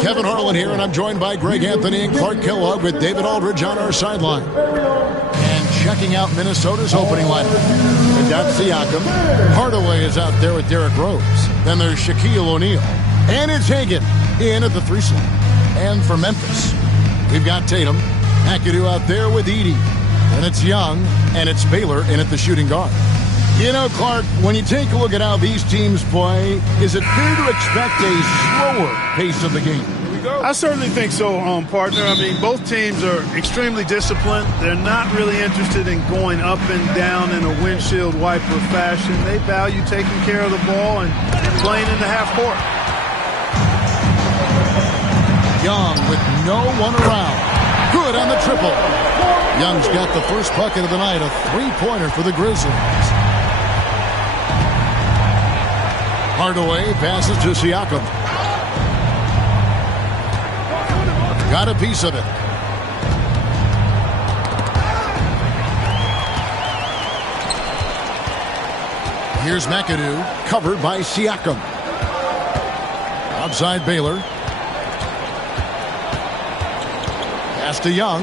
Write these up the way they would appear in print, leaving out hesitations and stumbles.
Kevin Harlan here, and I'm joined by Greg Anthony and Clark Kellogg with David Aldridge on our sideline. And checking out Minnesota's opening lineup. They've got Siakam. Hardaway is out there with Derrick Rose. Then there's Shaquille O'Neal. And it's Hagan in at the 3 slot. And for Memphis, we've got Tatum. McAdoo out there with Edey. And it's Young, and it's Baylor in at the shooting guard. You know, Clark, when you take a look at how these teams play, is it fair to expect a slower pace of the game? I certainly think so, partner. I mean, both teams are extremely disciplined. They're not really interested in going up and down in a windshield wiper fashion. They value taking care of the ball and playing in the half court. Young with no one around. Good on the triple. Young's got the first bucket of the night, a three-pointer for the Grizzlies. Hardaway passes to Siakam. Got a piece of it. Here's McAdoo, covered by Siakam. Outside Baylor. Pass to Young.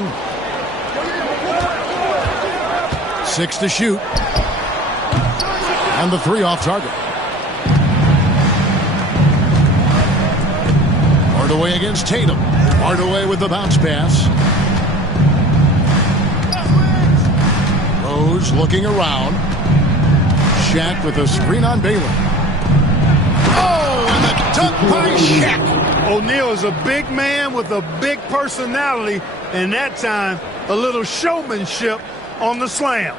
6 to shoot. And the 3 off target. Hardaway against Tatum. Hardaway with the bounce pass. Rose looking around. Shaq with a screen on Baylor. Oh, and the dunk by Shaq. O'Neal is a big man with a big personality, and that time a little showmanship on the slam.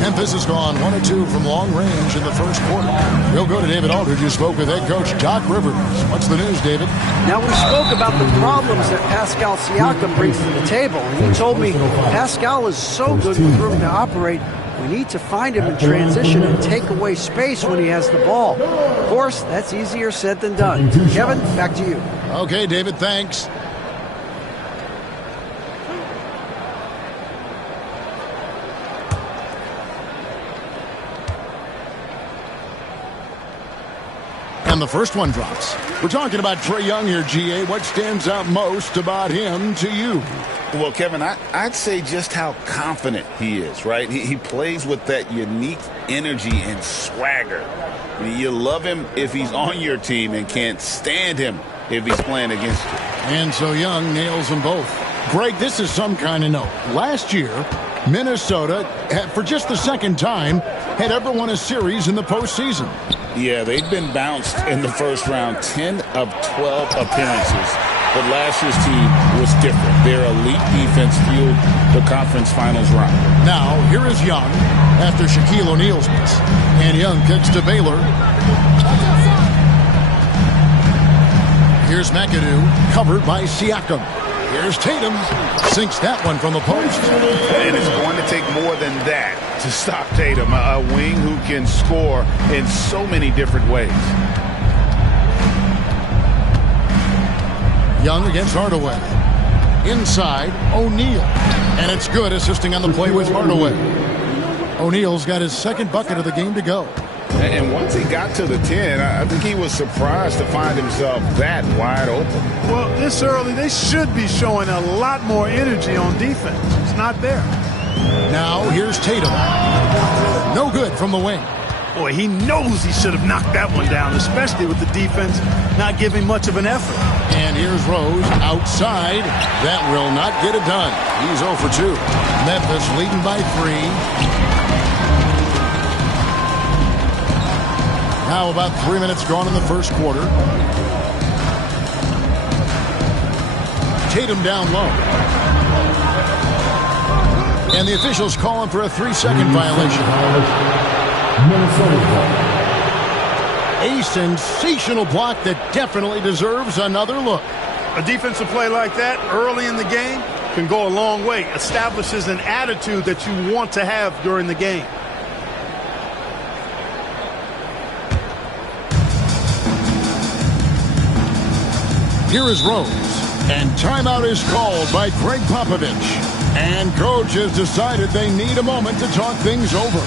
Memphis has gone 1 of 2 from long range in the first quarter. We'll go to David Aldridge, who spoke with head coach Doc Rivers. What's the news, David? Now, we spoke about the problems that Pascal Siakam brings to the table. And he told me Pascal is so good with room to operate. We need to find him in transition and take away space when he has the ball. Of course, that's easier said than done. Kevin, back to you. Okay, David, thanks. And the first one drops. We're talking about Trae Young here, GA. What stands out most about him to you? Well, Kevin, I'd say just how confident he is, right? He plays with that unique energy and swagger. You love him if he's on your team and can't stand him if he's playing against you. And so Young nails them both. Greg, this is some kind of note. Last year, Minnesota, for just the second time, had ever won a series in the postseason. Yeah, they'd been bounced in the first round, 10 of 12 appearances. But last year's team was different. Their elite defense fueled the conference finals run. Now, here is Young after Shaquille O'Neal's miss. And Young kicks to Baylor. Here's McAdoo, covered by Siakam. Here's Tatum, sinks that one from the post. And it's going to take more than that to stop Tatum, a wing who can score in so many different ways. Young against Hardaway. Inside, O'Neal. And it's good, assisting on the play with Hardaway. O'Neal's got his second bucket of the game to go. And once he got to the 10, I think he was surprised to find himself that wide open. Well, this early, they should be showing a lot more energy on defense. It's not there. Now, here's Tatum. No good from the wing. Boy, he knows he should have knocked that one down, especially with the defense not giving much of an effort. And here's Rose outside. That will not get it done. He's 0 for 2. Memphis leading by 3. Now about 3 minutes gone in the first quarter. Tatum down low. And the officials calling for a 3-second violation. A sensational block that definitely deserves another look. A defensive play like that early in the game can go a long way. Establishes an attitude that you want to have during the game. Here is Rose. And timeout is called by Greg Popovich. And coach has decided they need a moment to talk things over.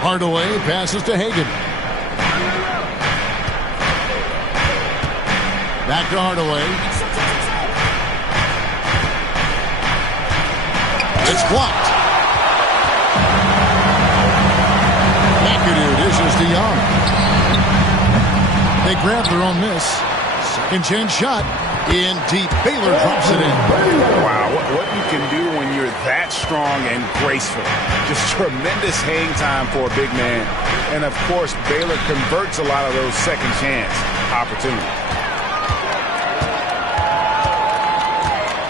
Hardaway passes to Hagan. Back to Hardaway. It's blocked. McAdoo dishes to Young. They grab their own miss. Second chance shot. In deep. Baylor drops it in. Wow, what you can do when you're that strong and graceful. Just tremendous hang time for a big man. And, of course, Baylor converts a lot of those second chance opportunities.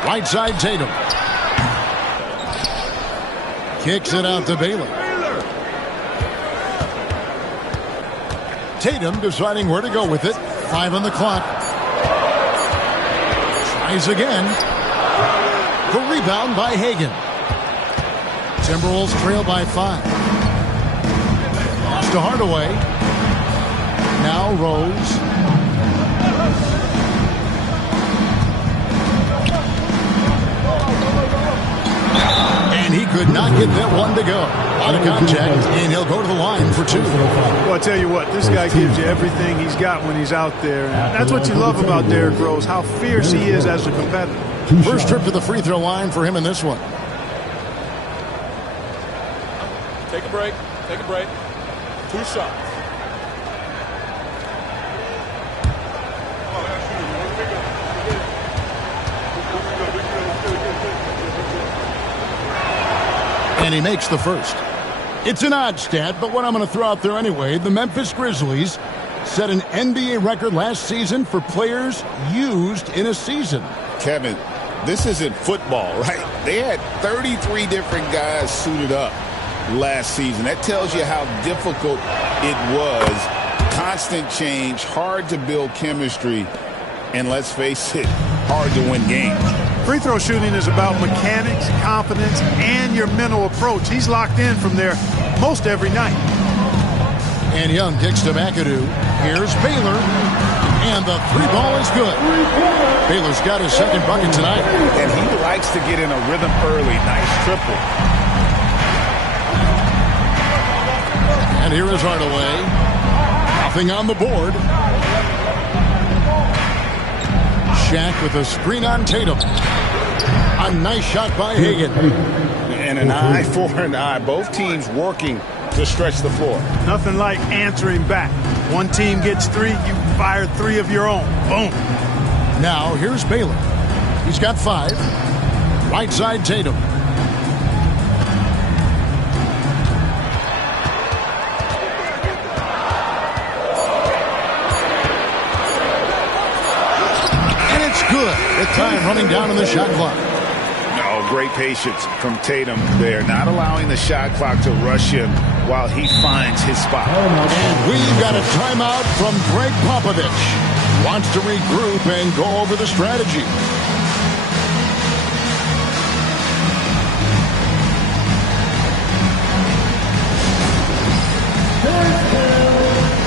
Right side Tatum. Kicks it out to Baylor. Tatum deciding where to go with it. 5 on the clock. Tries again. The rebound by Hagan. Timberwolves trail by 5. Pass to Hardaway. Now Rose. And he could not get that one to go. Out of contact, and he'll go to the line for 2. Well, I tell you what, this guy gives you everything he's got when he's out there. And that's what you love about Derrick Rose, how fierce he is as a competitor. First trip to the free throw line for him in this one. Take a break. Take a break. 2 shots. And he makes the first. It's an odd stat, but what I'm going to throw out there anyway, the Memphis Grizzlies set an NBA record last season for players used in a season. Kevin, this isn't football, right? They had 33 different guys suited up last season. That tells you how difficult it was. Constant change, hard to build chemistry, and let's face it, hard to win games. Free throw shooting is about mechanics, confidence, and your mental approach. He's locked in from there most every night. And Young kicks to McAdoo. Here's Baylor. And the 3-ball is good. Baylor's got his second bucket tonight. And he likes to get in a rhythm early. Nice triple. And here is Hardaway. Nothing on the board. Shaq with a screen on Tatum. A nice shot by Hagan. And an eye for an eye. Both teams working to stretch the floor. Nothing like answering back. One team gets 3, you fire 3 of your own. Boom. Now here's Baylor. He's got 5. Right side Tatum. Good. The time running down on the shot clock. No, great patience from Tatum there. Not allowing the shot clock to rush him while he finds his spot. And we've got a timeout from Greg Popovich. Wants to regroup and go over the strategy.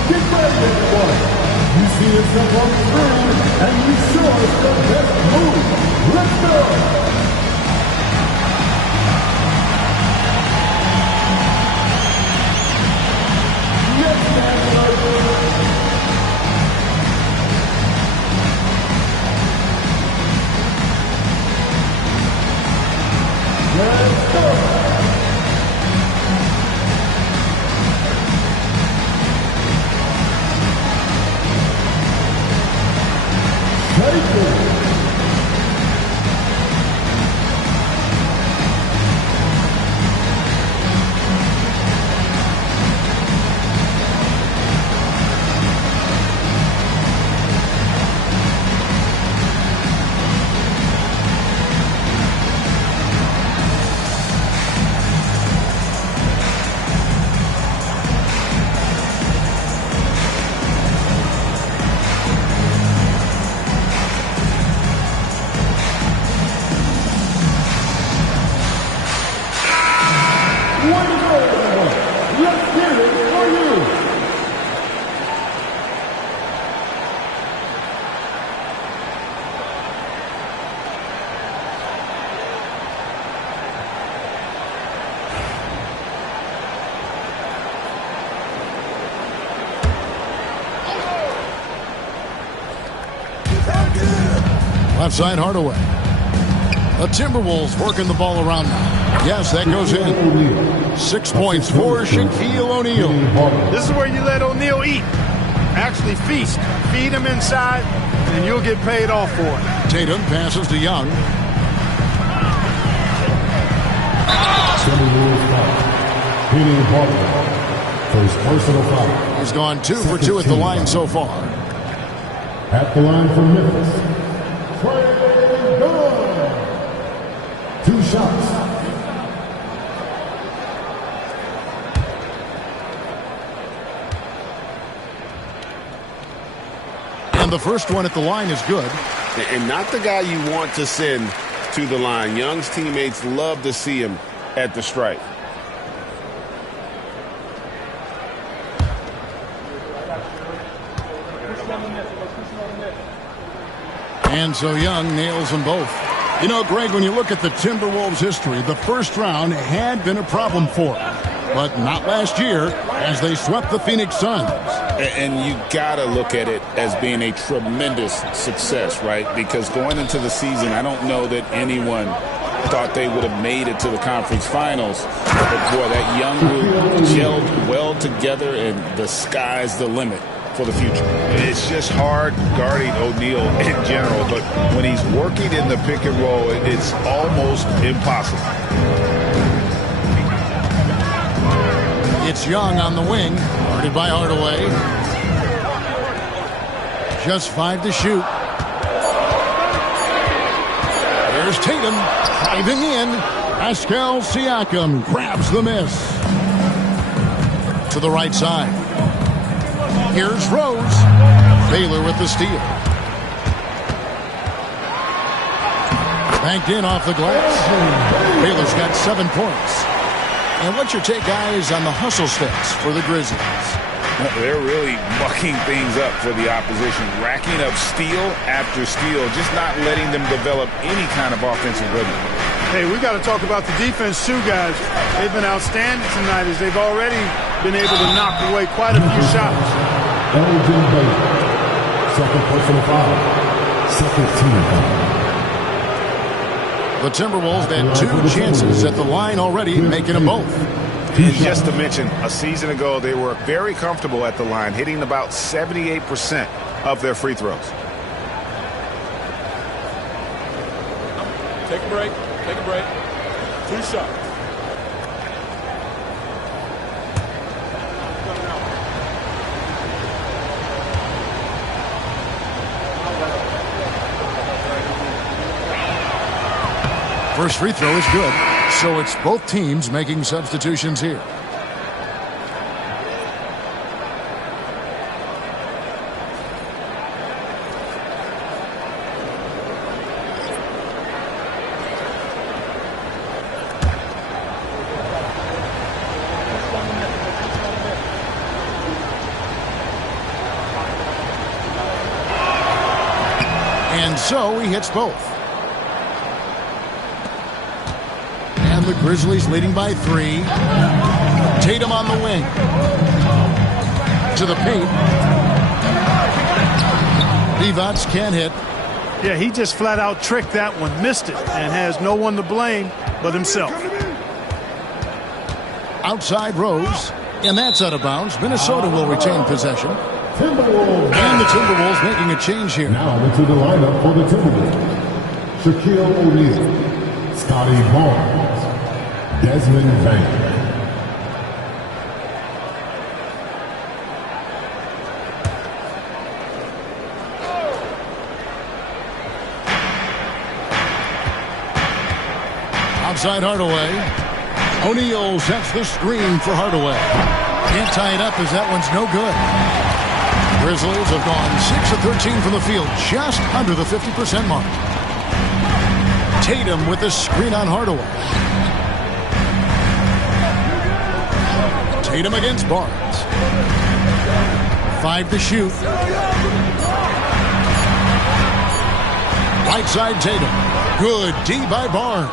Get ready, everyone. You see yourself on the screen, and you show us the best move. Let's go! Yes, let's go! Outside Hardaway. The Timberwolves working the ball around now. Yes, that goes in. 6 points for Shaquille O'Neal. This is where you let O'Neal eat. Actually feast. Feed him inside, and you'll get paid off for it. Tatum passes to Young. Timberwolves foul. Penny Hardaway. First personal foul. He's gone 2 for 2 at the line so far. At the line for Memphis. Trey Young. 2 shots. And the first one at the line is good. And not the guy you want to send to the line. Young's teammates love to see him at the stripe. And so Young nails them both. You know, Greg, when you look at the Timberwolves' history, the first round had been a problem for them. But not last year, as they swept the Phoenix Suns. And you got to look at it as being a tremendous success, right? Because going into the season, I don't know that anyone thought they would have made it to the conference finals. But, boy, that young group gelled well together, and the sky's the limit for the future. It's just hard guarding O'Neal in general, but when he's working in the pick and roll, it's almost impossible. It's Young on the wing, guarded by Hardaway. Just 5 to shoot. There's Tatum driving in. Pascal Siakam grabs the miss. To the right side. Here's Rose. Baylor with the steal. Banked in off the glass. Baylor's got 7 points. And what's your take, guys, on the hustle stats for the Grizzlies? They're really mucking things up for the opposition, racking up steal after steal, just not letting them develop any kind of offensive rhythm. Hey, we got to talk about the defense too, guys. They've been outstanding tonight as they've already been able to knock away quite a few shots. Elgin Baylor. Second personal foul. Second team foul. The Timberwolves had 2 chances at the line already, making them both. And just to mention, a season ago, they were very comfortable at the line, hitting about 78% of their free throws. Take a break. Take a break. 2 shots. First free throw is good, so it's both teams making substitutions here. And so he hits both. And the Grizzlies leading by 3. Tatum on the wing. To the paint. Divac can't hit. Yeah, he just flat out tricked that one, missed it, and has no one to blame but himself. Outside Rose. And that's out of bounds. Minnesota will retain possession. Timberwolves. And the Timberwolves making a change here. Now into the lineup for the Timberwolves. Shaquille O'Neal. Scotty Barnes. Desmond Bain. Outside Hardaway. O'Neal sets the screen for Hardaway. Can't tie it up as that one's no good. Grizzlies have gone 6 of 13 from the field, just under the 50% mark. Tatum with the screen on Hardaway. Tatum against Barnes. 5 to shoot. Right side Tatum. Good D by Barnes.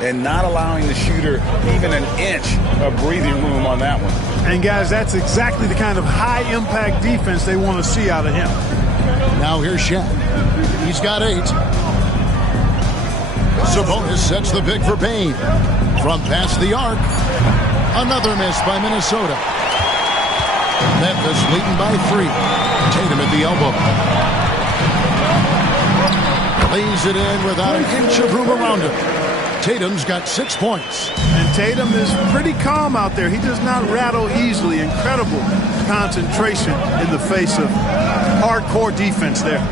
And not allowing the shooter even an inch of breathing room on that one. And, guys, that's exactly the kind of high-impact defense they want to see out of him. Now here's Shaq. He's got 8. Sabonis sets the pick for Payne. From past the arc, another miss by Minnesota. Memphis leading by 3. Tatum at the elbow. Lays it in without an inch of room around him. Tatum's got 6 points. And Tatum is pretty calm out there. He does not rattle easily. Incredible concentration in the face of hardcore defense there.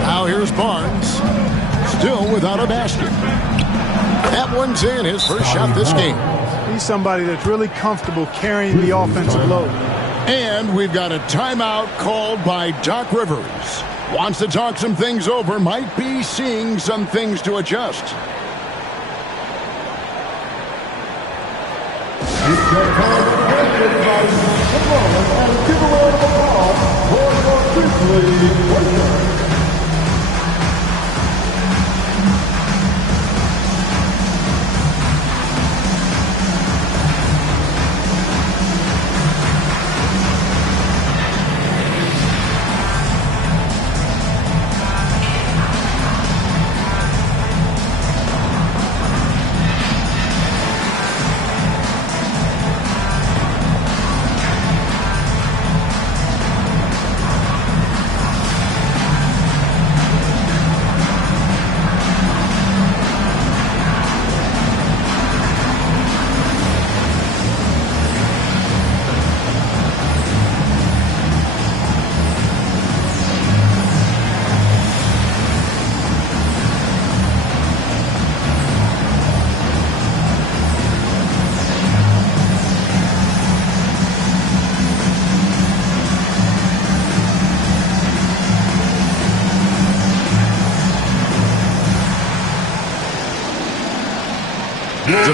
Now here's Barnes. Still without a basket. That one's in, his first shot this game. He's somebody that's really comfortable carrying the offensive load. And we've got a timeout called by Doc Rivers. Wants to talk some things over, might be seeing some things to adjust.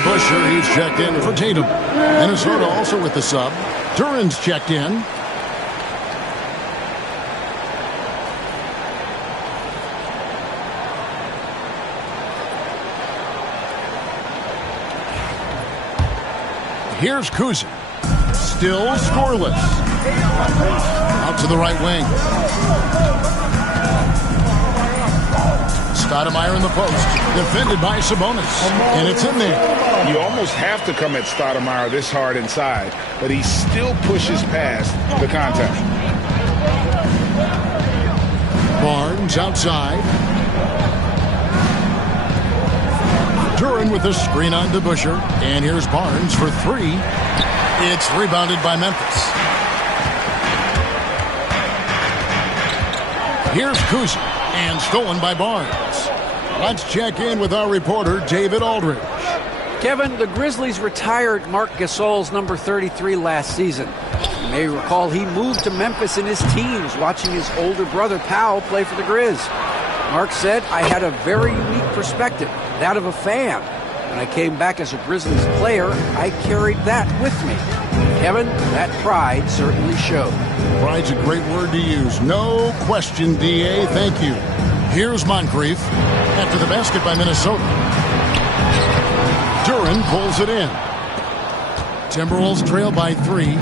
Busher, he's checked in for Tatum. Minnesota also with the sub. Duran's checked in. Here's Kuzi. Still scoreless. Out to the right wing. Stoudemire in the post. Defended by Sabonis. And it's in there. You almost have to come at Stoudemire this hard inside, but he still pushes past the contact. Barnes outside. Duran with the screen on to Busher. And here's Barnes for 3. It's rebounded by Memphis. Here's Kuzi. And stolen by Barnes. Let's check in with our reporter, David Aldridge. Kevin, the Grizzlies retired Marc Gasol's number 33 last season. You may recall he moved to Memphis in his teens, watching his older brother Powell play for the Grizz. Marc said, "I had a very unique perspective, that of a fan. When I came back as a Grizzlies player, I carried that with me." Kevin, that pride certainly showed. Pride's a great word to use. No question, D.A. Thank you. Here's Moncrief after the basket by Minnesota. Duran pulls it in. Timberwolves trail by 3.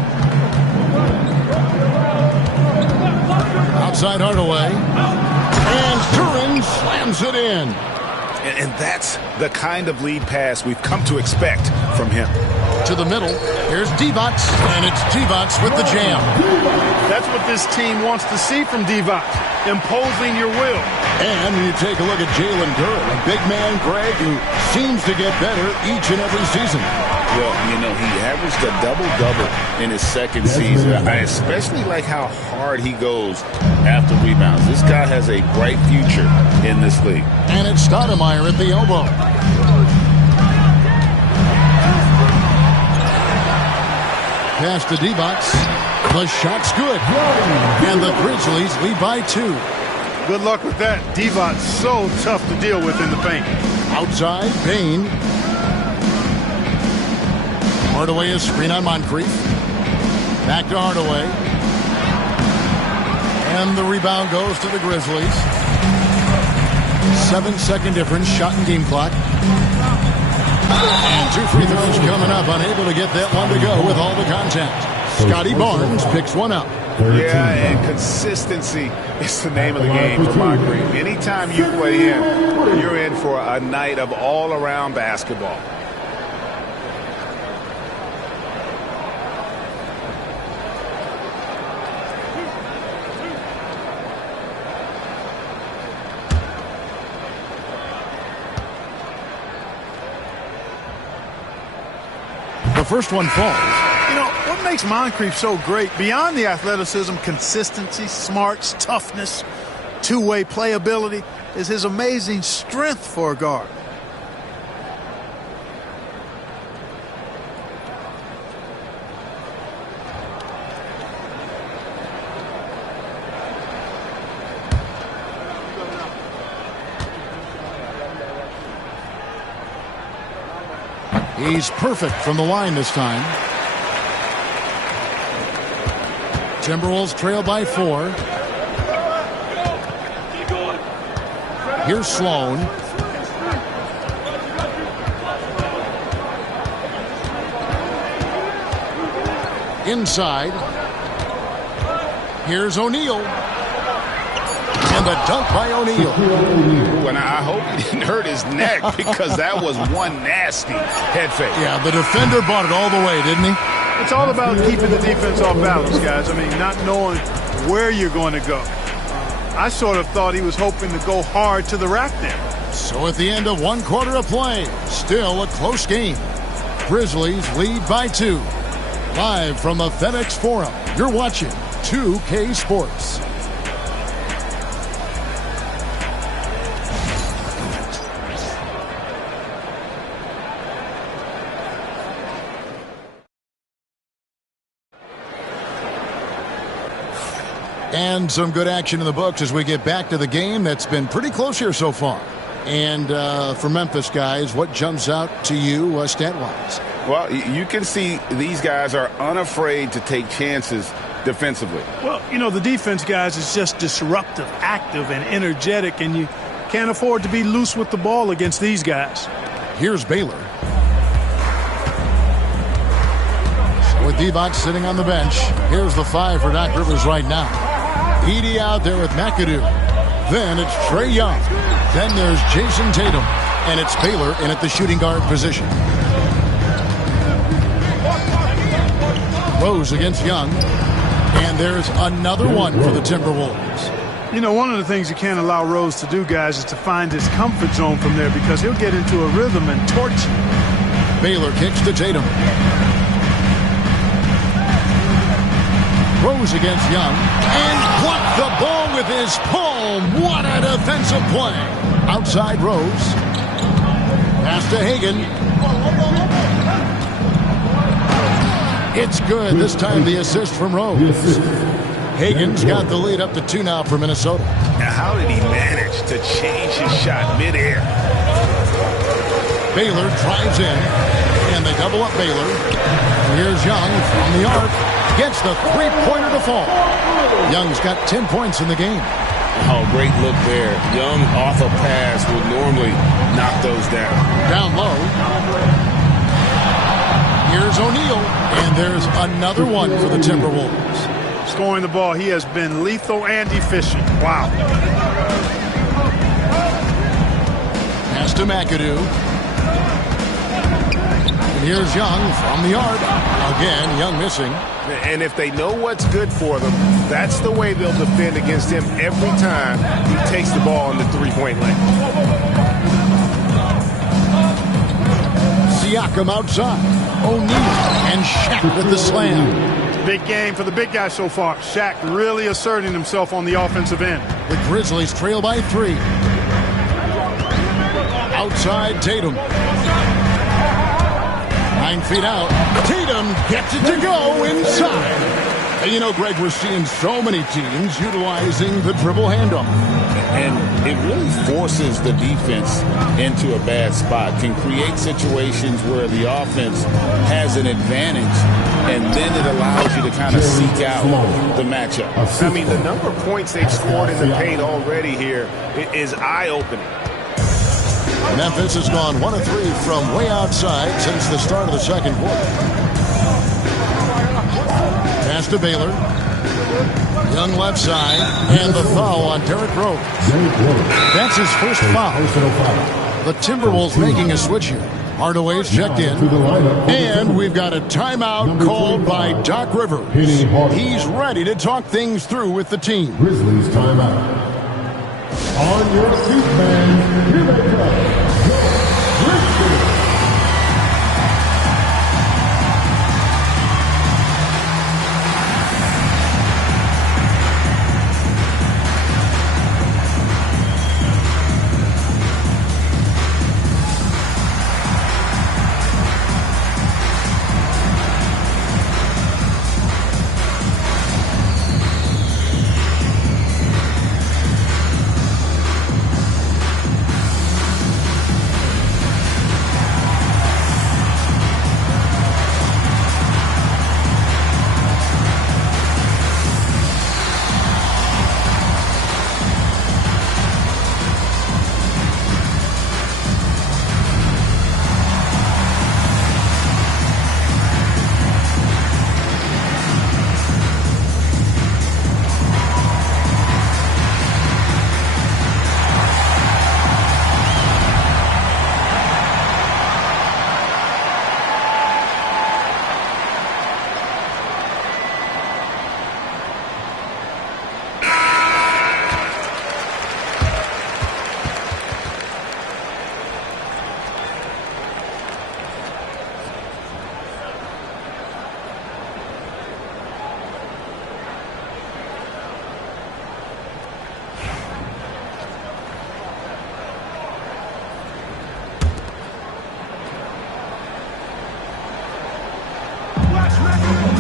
Outside Hardaway. And Duran slams it in. And that's the kind of lead pass we've come to expect from him. To the middle. Here's Divac. And it's Divac with the jam. That's what this team wants to see from Divac. Imposing your will. And you take a look at Jalen Duran, a big man, Greg, who seems to get better each and every season. Well, you know, he averaged a double-double in his second season. I especially like how hard he goes after rebounds. This guy has a bright future in this league. And it's Stoudemire at the elbow. Pass to Divac. The shot's good. And the Grizzlies lead by 2. Good luck with that. Divac so tough to deal with in the paint. Outside, Payne. Hardaway is screen on Moncrief. Back to Hardaway. And the rebound goes to the Grizzlies. 7-second difference, shot and game clock. And 2 free throws coming up. Unable to get that one to go with all the contact. Scotty Barnes picks one up. Yeah, and consistency is the name of the game for Moncrief. Anytime you play him, you're in for a night of all-around basketball. The first one falls. You know, what makes Moncrief so great, beyond the athleticism, consistency, smarts, toughness, two-way playability, is his amazing strength for a guard. He's perfect from the line this time. Timberwolves trail by 4. Here's Sloan. Inside. Here's O'Neal. And the dunk by O'Neal. And I hope he didn't hurt his neck because that was one nasty head fake. Yeah, the defender bought it all the way, didn't he? It's all about keeping the defense off balance, guys. I mean, not knowing where you're going to go. I sort of thought he was hoping to go hard to the rack there. So at the end of 1 quarter of play, still a close game. Grizzlies lead by 2. Live from the FedEx Forum, you're watching 2K Sports. And some good action in the books as we get back to the game that's been pretty close here so far. And for Memphis, guys, what jumps out to you stat-wise? Well, you can see these guys are unafraid to take chances defensively. Well, you know, the defense, guys, is just disruptive, active, and energetic, and you can't afford to be loose with the ball against these guys. Here's Baylor. With Divac sitting on the bench, here's the 5 for Doc Rivers right now. Edey out there with McAdoo. Then it's Trae Young. Then there's Jason Tatum. And it's Baylor in at the shooting guard position. Rose against Young. And there's another one for the Timberwolves. You know, one of the things you can't allow Rose to do, guys, is to find his comfort zone from there because he'll get into a rhythm and torch you. Baylor kicks to Tatum. Rose against Young. And blocked the ball with his palm. What a defensive play. Outside Rose. Pass to Hagan. It's good. This time the assist from Rose. Hagan's got the lead up to 2 now for Minnesota. Now, how did he manage to change his shot midair? Baylor drives in. And they double up Baylor. And here's Young from the arc. Gets the three-pointer to fall. Young's got 10 points in the game. Oh, great look there. Young off a pass would normally knock those down. Down low. Here's O'Neal. And there's another one for the Timberwolves. Scoring the ball, he has been lethal and efficient. Wow. Pass to McAdoo. And here's Young from the arc. Again, Young missing. And if they know what's good for them, that's the way they'll defend against him every time he takes the ball in the three-point lane. Siakam outside. O'Neal and Shaq with the slam. Big game for the big guy so far. Shaq really asserting himself on the offensive end. The Grizzlies trail by 3. Outside Tatum. 9 feet out. Tatum gets it to go inside. And you know, Greg, we're seeing so many teams utilizing the dribble handoff. And it really forces the defense into a bad spot. Can create situations where the offense has an advantage, and then it allows you to kind of seek out the matchup. I mean, the number of points they've scored in the paint already here is eye-opening. Memphis has gone 1 of 3 from way outside since the start of the second quarter. Pass to Baylor. Young left side. And the foul on Derrick Rose. That's his first foul. The Timberwolves making a switch here. Hardaway's checked in. And we've got a timeout called by Doc Rivers. He's ready to talk things through with the team. Grizzlies timeout. On your feet, man. Here they come.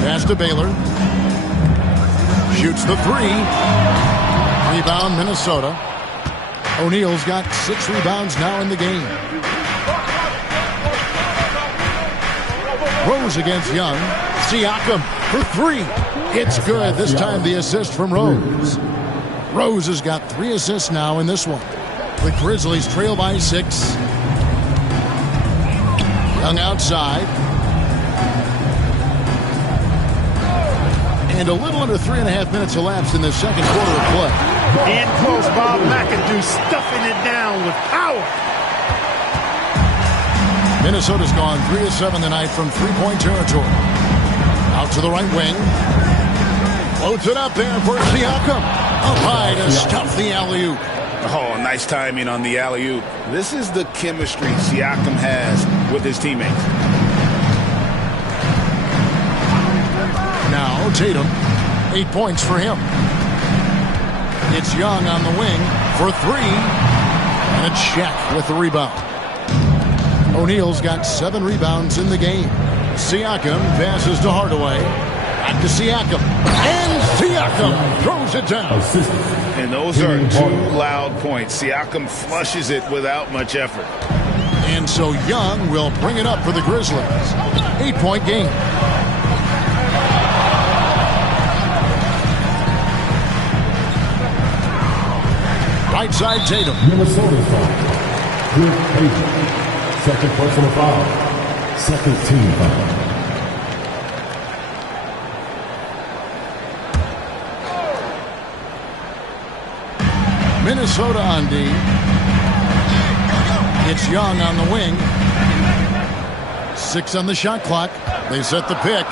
Pass to Baylor. Shoots the three. Rebound, Minnesota. O'Neal's got 6 rebounds now in the game. Rose against Young. Siakam for 3. It's good. This time the assist from Rose. Rose has got 3 assists now in this one. The Grizzlies trail by 6. Young outside. And a little under 3.5 minutes elapsed in the second quarter of play. In close, Bob McAdoo stuffing it down with power. Minnesota's gone 3 of 7 tonight from three-point territory. Out to the right wing. Floats it up there for Siakam. Up high to stuff the alley-oop. Oh, nice timing on the alley-oop. This is the chemistry Siakam has with his teammates. Now Tatum, 8 points for him. It's Young on the wing for 3. And a check with the rebound. O'Neal's got 7 rebounds in the game. Siakam passes to Hardaway. Back to Siakam. And Siakam throws it down. And those are 2 loud points. Siakam flushes it without much effort. And so Young will bring it up for the Grizzlies. 8-point game. Right side Tatum. Minnesota's foul. Good Tatum. Second personal foul. Second team foul. Minnesota on D. It's Young on the wing. 6 on the shot clock. They set the pick.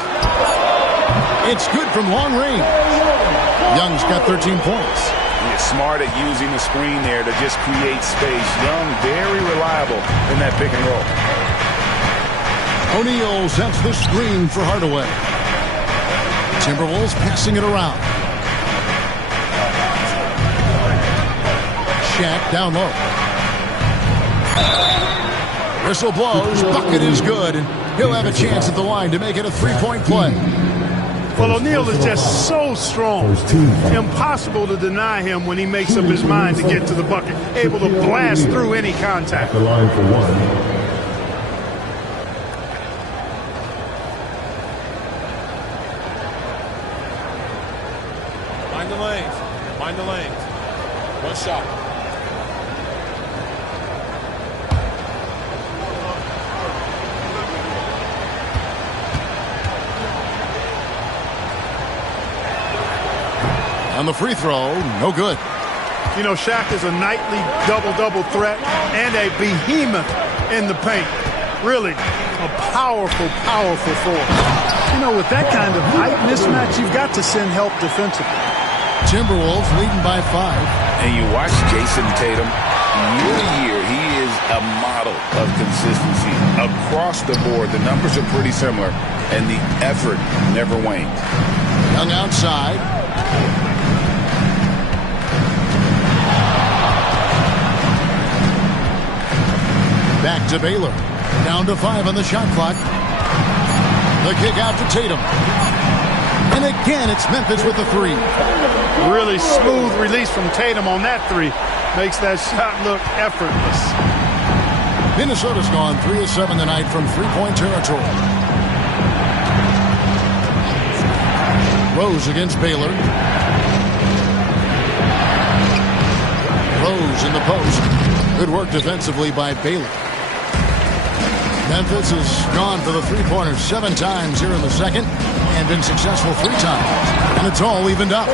It's good from long range. Young's got 13 points. He's smart at using the screen there to just create space. Young, very reliable in that pick and roll. O'Neal sets the screen for Hardaway. Timberwolves passing it around. Shaq down low. Whistle blows. Bucket is good. And he'll have a chance at the line to make it a 3-point play. Well, O'Neal is just so strong. Impossible to deny him when he makes up his mind to get to the bucket. Able to blast through any contact. The line for 1. Mind the lanes. Mind the lanes. 1 shot. On the free throw, no good. You know, Shaq is a nightly double-double threat and a behemoth in the paint. Really a powerful, powerful force. You know, with that kind of height mismatch, you've got to send help defensively. Timberwolves leading by 5. And you watch Jason Tatum, year to year, he is a model of consistency. Across the board, the numbers are pretty similar, and the effort never wanes. Young outside. Back to Baylor. Down to 5 on the shot clock. The kick out to Tatum. And again, it's Memphis with the 3. Really smooth release from Tatum on that 3. Makes that shot look effortless. Minnesota's gone 3 of 7 tonight from three-point territory. Rose against Baylor. Rose in the post. Good work defensively by Baylor. Memphis has gone for the three-pointers 7 times here in the second and been successful 3 times. And it's all evened up.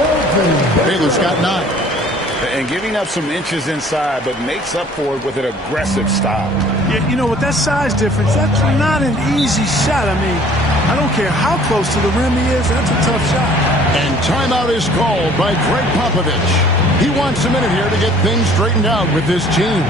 Baylor's got 9. And giving up some inches inside, but makes up for it with an aggressive style. Yeah, you know, with that size difference, that's not an easy shot. I mean, I don't care how close to the rim he is, that's a tough shot. And timeout is called by Greg Popovich. He wants a minute here to get things straightened out with this team.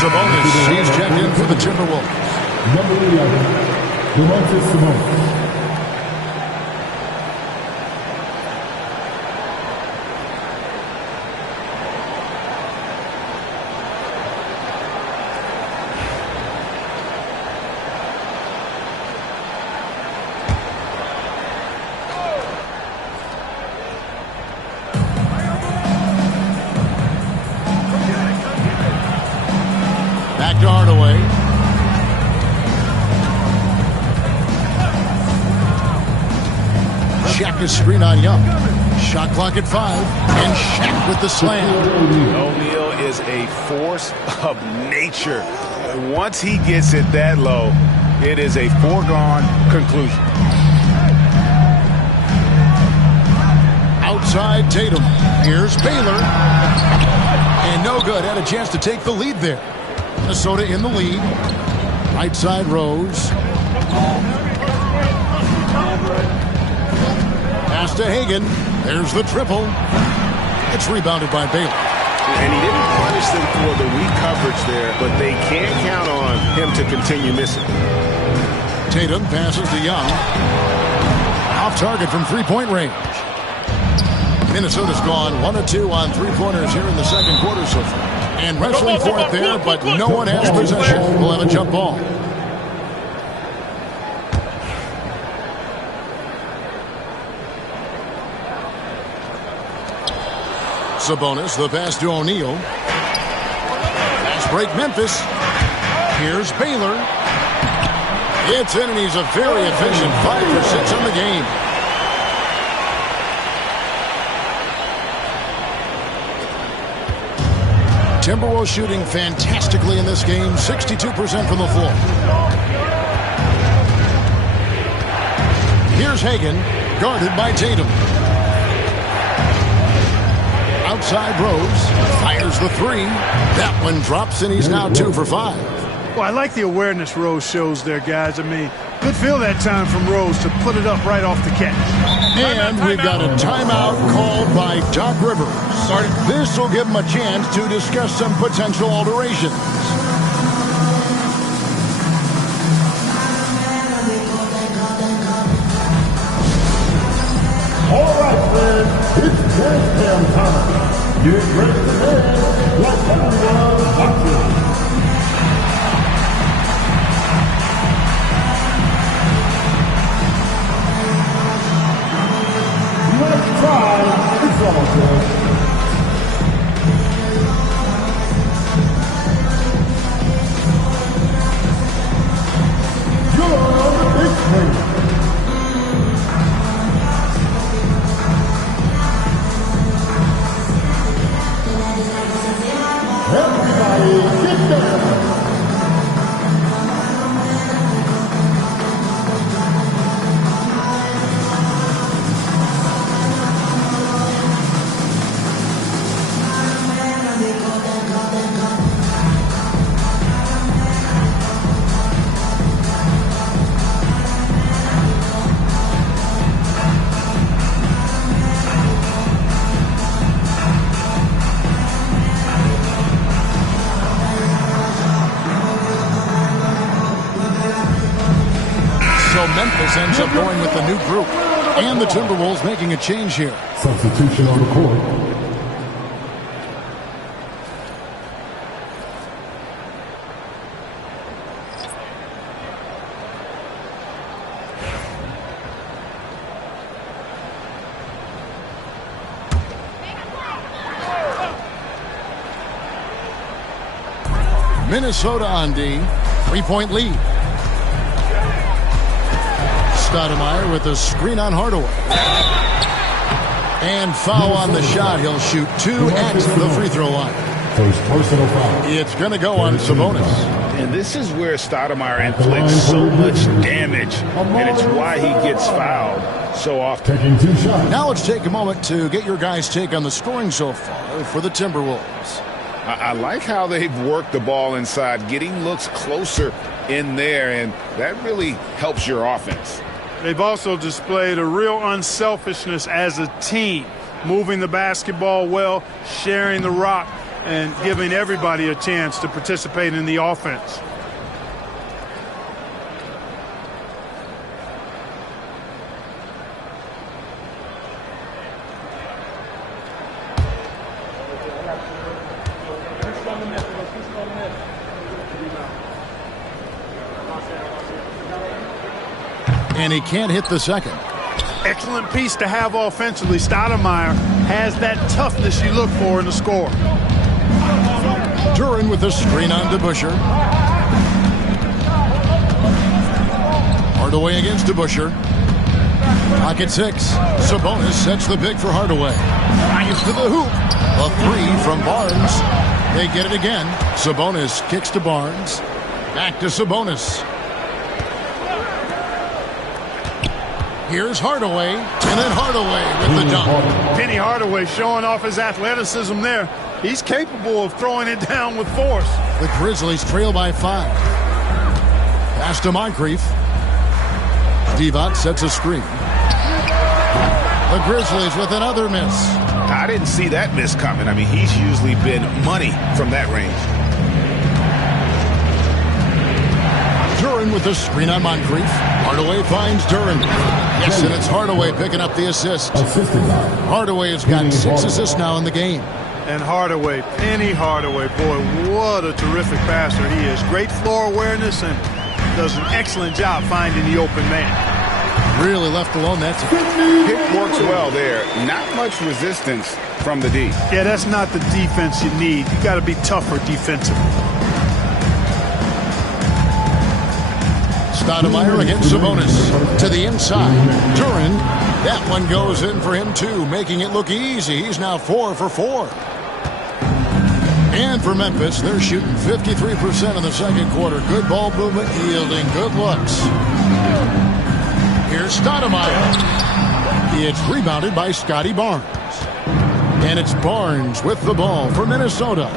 Sabonis, he's checked in for the Timberwolves. Number 11, Sabonis. Back to Hardaway. Shaq is screen on Young. Shot clock at 5. And Shaq with the slam. O'Neal is a force of nature. Once he gets it that low, it is a foregone conclusion. Outside Tatum. Here's Baylor. And no good. Had a chance to take the lead there. Minnesota in the lead. Right side Rose. Pass to Hagan. There's the triple. It's rebounded by Baylor. And he didn't punish them for the weak coverage there, but they can't count on him to continue missing. Tatum passes to Young. Off target from three-point range. Minnesota's gone 1 of 2 on three-pointers here in the second quarter so far. And wrestling for it there, but no one has possession. We'll have a jump ball. Sabonis, the pass to O'Neal. Fast break Memphis. Here's Baylor. It's in, and he's a very efficient 5 for 6 on the game. Timberwolves shooting fantastically in this game, 62% from the floor. Here's Hagan, guarded by Tatum. Outside Rose, fires the three. That one drops, and he's now 2 for 5. Well, I like the awareness Rose shows there, guys. I mean, good feel that time from Rose to put it up right off the catch. And we've got a timeout called by Doc Rivers. This will give him a chance to discuss some potential alterations. All right, friends, it's jam time. Get ready to dance like everyone watching. Let's try. It's all good. Good big swing. Everybody get down. So Memphis ends up going with the new group. And the Timberwolves making a change here. Substitution on the court. Minnesota on D. 3-point lead. Stoudemire with a screen on Hardaway. And foul on the shot. He'll shoot 2 at the free throw line. First personal foul. It's going to go on Sabonis. And this is where Stoudemire inflicts so much damage, and it's why he gets fouled so often. Taking 2 shots. Now let's take a moment to get your guys' take on the scoring so far for the Timberwolves. I like how they've worked the ball inside, getting looks closer in there, and that really helps your offense. They've also displayed a real unselfishness as a team, moving the basketball well, sharing the rock, and giving everybody a chance to participate in the offense. And he can't hit the second. Excellent piece to have offensively. Stoudemire has that toughness you look for in a score. Duran with a screen on DeBusschere. Hardaway against DeBusschere. Pocket 6. Sabonis sets the pick for Hardaway. Drives to the hoop. A 3 from Barnes. They get it again. Sabonis kicks to Barnes. Back to Sabonis. Here's Hardaway, and then Hardaway with the dunk. Penny Hardaway showing off his athleticism there. He's capable of throwing it down with force. The Grizzlies trail by 5. Pass to Moncrief. Divac sets a screen. The Grizzlies with another miss. I didn't see that miss coming. I mean, he's usually been money from that range. Duran with the screen on Moncrief. Hardaway finds Duran. Yes, and it's Hardaway picking up the assist. Hardaway has got 6 assists now in the game. And Hardaway, Penny Hardaway, boy, what a terrific passer he is. Great floor awareness and does an excellent job finding the open man. Really left alone that time. Pick works well there. Not much resistance from the D. Yeah, that's not the defense you need. You got to be tougher defensively. Stoudemire against Sabonis. To the inside. Duran. That one goes in for him, too, making it look easy. He's now 4 for 4. And for Memphis, they're shooting 53% in the second quarter. Good ball movement, yielding good looks. Here's Stoudemire. It's rebounded by Scotty Barnes. And it's Barnes with the ball for Minnesota.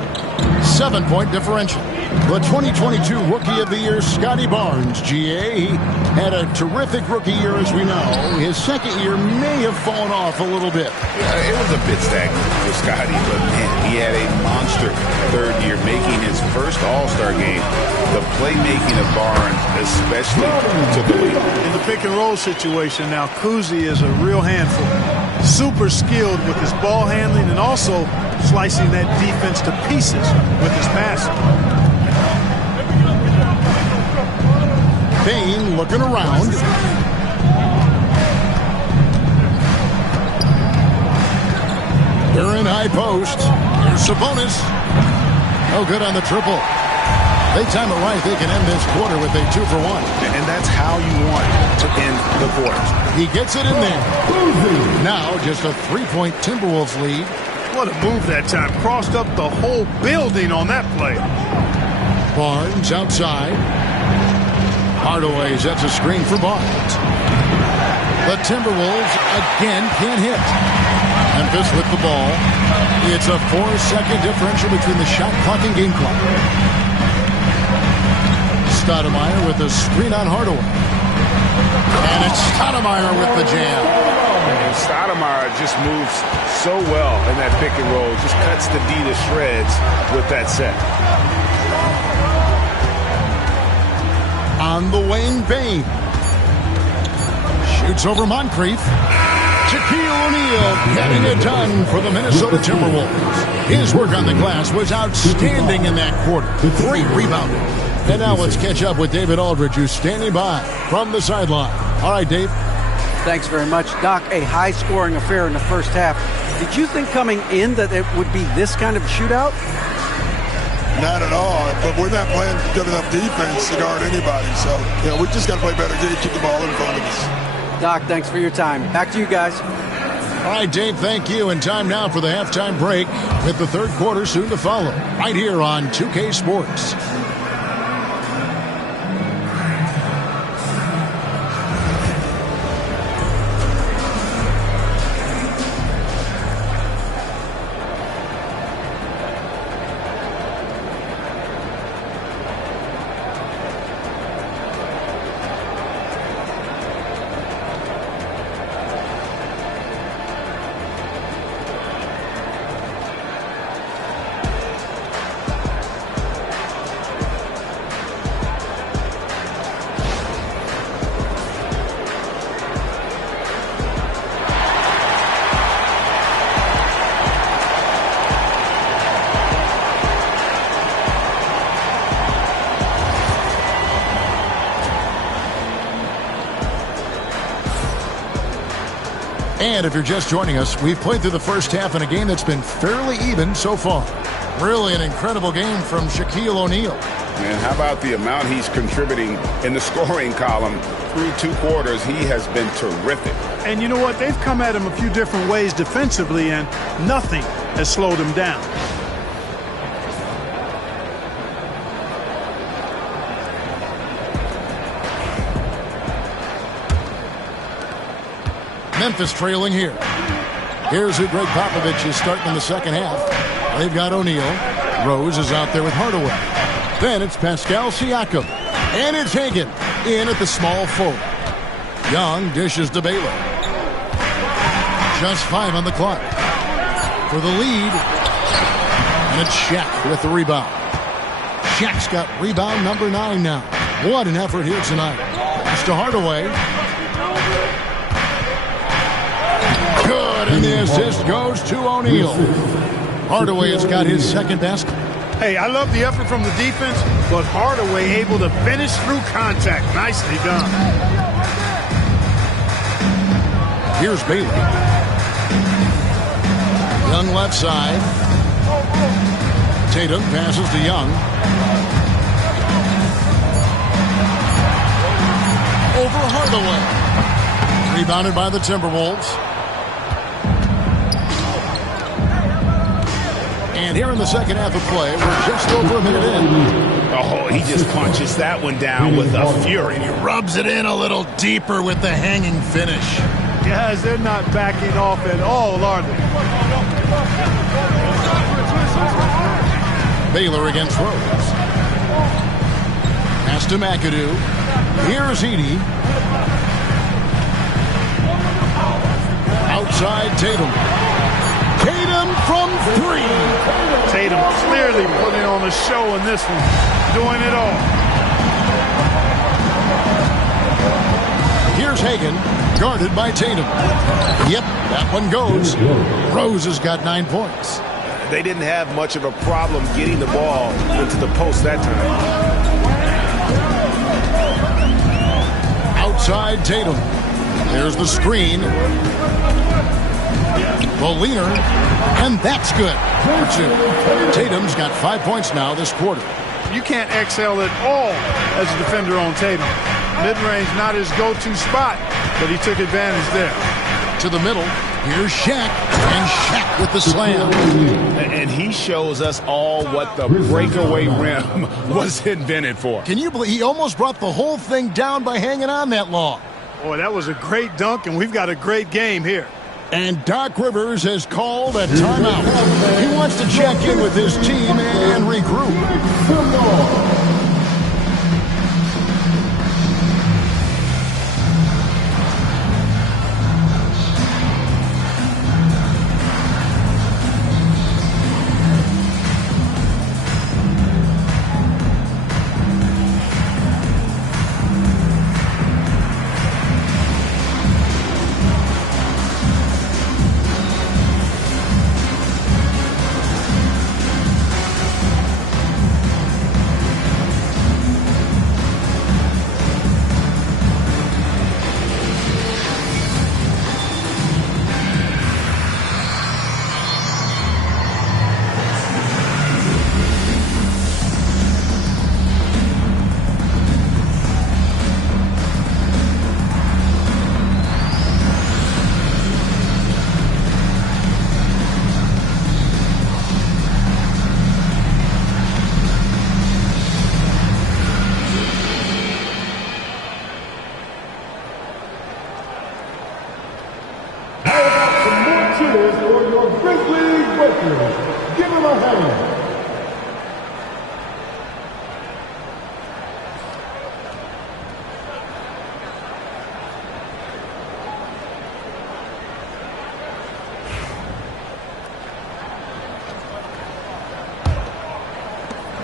7-point differential. The 2022 Rookie of the Year, Scotty Barnes, GA. He had a terrific rookie year, as we know. His second year may have fallen off a little bit. Yeah, it was a bit stagnant for Scotty, but man, he had a monster third year, making his first All-Star game. The playmaking of Barnes especially took the lead. In the pick-and-roll situation now, Kuzi is a real handful. Super skilled with his ball handling and also slicing that defense to pieces with his passing. Bain looking around. They're in high post. Here's Sabonis. No good on the triple. They time it right. They can end this quarter with a 2-for-1. And that's how you want to end the quarter. He gets it in there. Now just a 3-point Timberwolves lead. What a move that time. Crossed up the whole building on that play. Barnes outside. Hardaway sets a screen for Barnes. The Timberwolves again can't hit. Memphis with the ball. It's a 4-second differential between the shot clock and game clock. Stoudemire with a screen on Hardaway. And it's Stoudemire with the jam. And Stoudemire just moves so well in that pick and roll. Just cuts the D to shreds with that set. On the wing, Bain. Shoots over Moncrief. Shaquille O'Neal getting it done for the Minnesota Timberwolves. His work on the glass was outstanding in that quarter. Great rebounding. And now let's catch up with David Aldridge, who's standing by from the sideline. All right, Dave. Thanks very much. Doc, a high-scoring affair in the first half. Did you think coming in that it would be this kind of a shootout? Not at all, but we're not playing good enough defense to guard anybody. So, we just got to play better, keep the ball in front of us. Doc, thanks for your time. Back to you guys. All right, Dave, thank you. And time now for the halftime break with the third quarter soon to follow. Right here on 2K Sports. And if you're just joining us, we've played through the first half in a game that's been fairly even so far. Really an incredible game from Shaquille O'Neal. And how about the amount he's contributing in the scoring column through 2 quarters? He has been terrific. And you know what? They've come at him a few different ways defensively, and nothing has slowed him down. Memphis trailing here. Here's who Greg Popovich is starting in the second half. They've got O'Neal. Rose is out there with Hardaway. Then it's Pascal Siakam. And it's Hagan in at the small forward. Young dishes to Baylor. Just 5 on the clock. For the lead. And it's Shaq with the rebound. Shaq's got rebound number 9 now. What an effort here tonight. It's to Hardaway. Good, and the assist goes to O'Neal. Hardaway has got his second basket. Hey, I love the effort from the defense, but Hardaway able to finish through contact. Nicely done. Here's Baylor. Young left side. Tatum passes to Young. Over Hardaway. Rebounded by the Timberwolves. And here in the second half of play, we're just over a minute in. Oh, he just punches that one down with a fury. He rubs it in a little deeper with the hanging finish. Guys, they're not backing off at all, are they? Baylor against Rose. Pass to McAdoo. Here's Edey. Outside Tatum. Tatum from three. Tatum clearly putting on a show in this one. Doing it all. Here's Hagan. Guarded by Tatum. Yep, that one goes. Rose has got 9 points. They didn't have much of a problem getting the ball into the post that time. Outside Tatum. There's the screen. The leaner. And that's good. Tatum's got 5 points now this quarter. You can't exhale at all as a defender on Tatum. Mid-range not his go-to spot, but he took advantage there. To the middle. Here's Shaq. And Shaq with the slam. And he shows us all what the breakaway rim was invented for. Can you believe he almost brought the whole thing down by hanging on that long? Boy, that was a great dunk, and we've got a great game here. And Doc Rivers has called a timeout. He wants to check in with his team and regroup.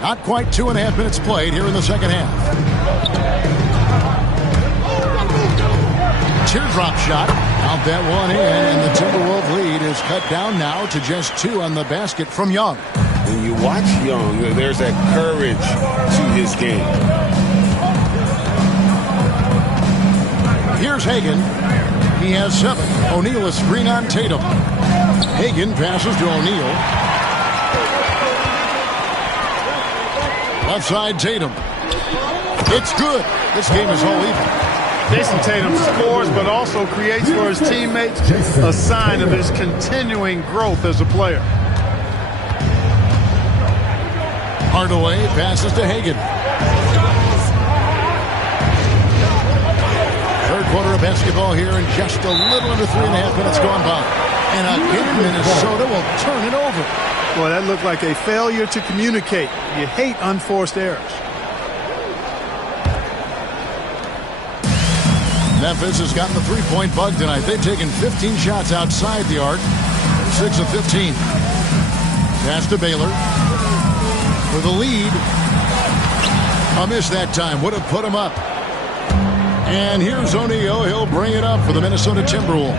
Not quite 2.5 minutes played here in the second half. Teardrop shot. Count that one in, and the Timberwolves lead is cut down now to just 2 on the basket from Young. When you watch Young, there's that courage to his game. Here's Hagan. He has 7. O'Neal is screen on Tatum. Hagan passes to O'Neal. Left side Tatum. It's good. This game is all even. Jason Tatum scores, but also creates for his teammates a sign of his continuing growth as a player. Hardaway passes to Hagan. Third quarter of basketball here, and just a little under 3.5 minutes gone by. And again, Minnesota will turn it over. Boy, that looked like a failure to communicate. You hate unforced errors. Memphis has gotten the three-point bug tonight. They've taken 15 shots outside the arc. 6 of 15. Pass to Baylor. For the lead. A miss that time. Would have put him up. And here's O'Neal. He'll bring it up for the Minnesota Timberwolves.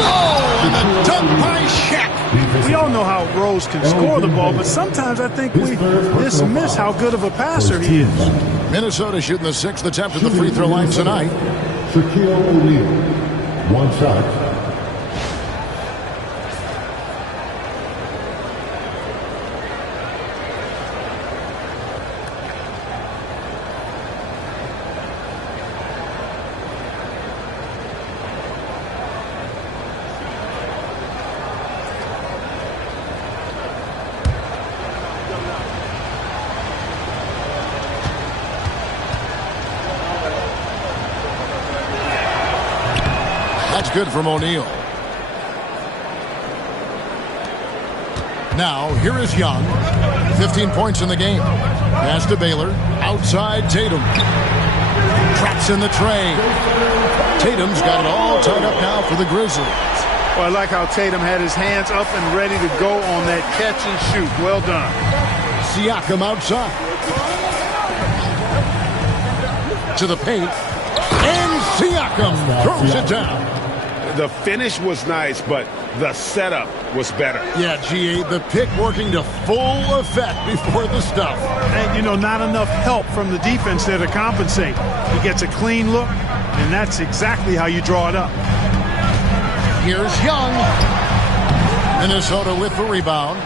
Oh, and the dunk by Shaq. We all know how Rose can score the ball, but sometimes I think we dismiss how good of a passer he is. Minnesota shooting the 6th attempt at the free throw line tonight. Shaquille O'Neal, 1 shot. good from O'Neal. Now, here is Young. 15 points in the game. Pass to Baylor. Outside Tatum. Traps in the tray. Tatum's got it all tied up now for the Grizzlies. Well, I like how Tatum had his hands up and ready to go on that catch and shoot. Well done. Siakam outside. To the paint. And Siakam throws it down. The finish was nice, but the setup was better. Yeah, GA, the pick working to full effect before the stuff. And, you know, not enough help from the defense there to compensate. He gets a clean look, and that's exactly how you draw it up. Here's Young. Minnesota with the rebound.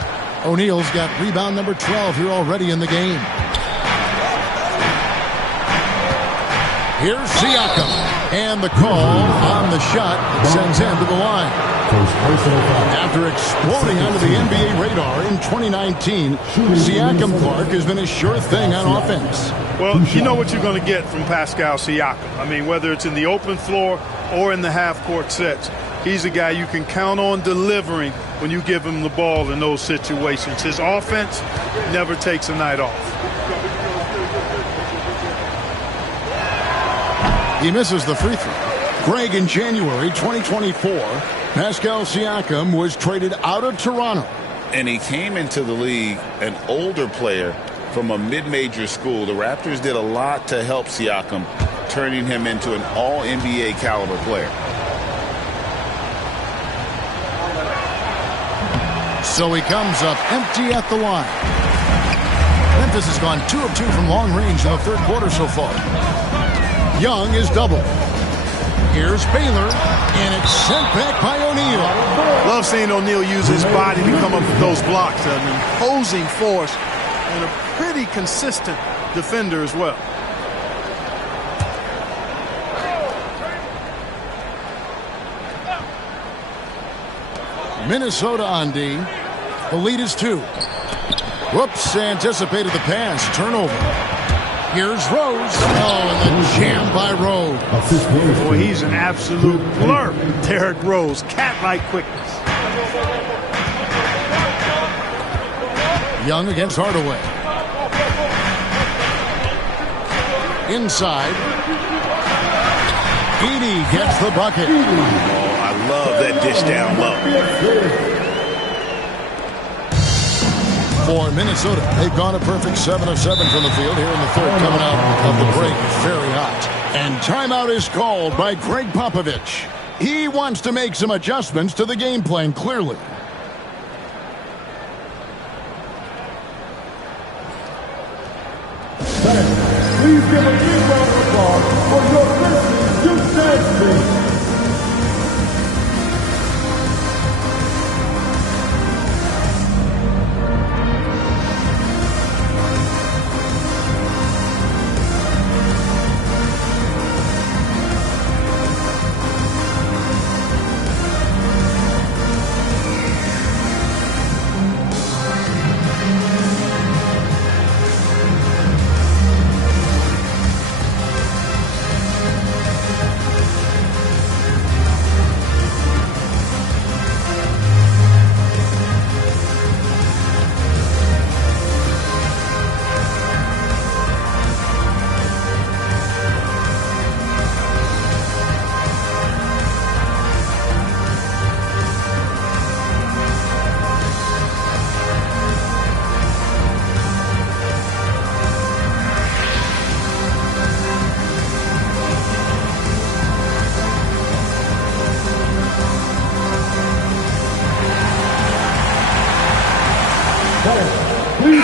O'Neal's got rebound number 12 here already in the game. Here's Siakam. And the call on the shot that sends him to the line. After exploding onto the NBA radar in 2019, Siakam Clark has been a sure thing on offense. Well, you know what you're going to get from Pascal Siakam. I mean, whether it's in the open floor or in the half-court sets, he's a guy you can count on delivering when you give him the ball in those situations. His offense never takes a night off. He misses the free throw. Greg, in January 2024, Pascal Siakam was traded out of Toronto. And he came into the league an older player from a mid-major school. The Raptors did a lot to help Siakam, turning him into an all-NBA caliber player. So he comes up empty at the line. Memphis has gone 2 of 2 from long range in the third quarter so far. Young is double. Here's Baylor, and it's sent back by O'Neal. Love seeing O'Neal use his body to come up with those blocks. An imposing force and a pretty consistent defender as well. Minnesota on D. The lead is 2. Whoops, anticipated the pass. Turnover. Here's Rose. Oh, and the jam by Rose. Boy, he's an absolute blur. Derrick Rose, cat-like quickness. Young against Hardaway. Inside. Edey gets the bucket. Oh, I love that dish down low. For Minnesota, they've gone a perfect 7 of 7 from the field here in the third, coming out of the break very hot. And timeout is called by Greg Popovich. He wants to make some adjustments to the game plan, clearly. Please give a big round of applause for your Grizzlies youth dance team.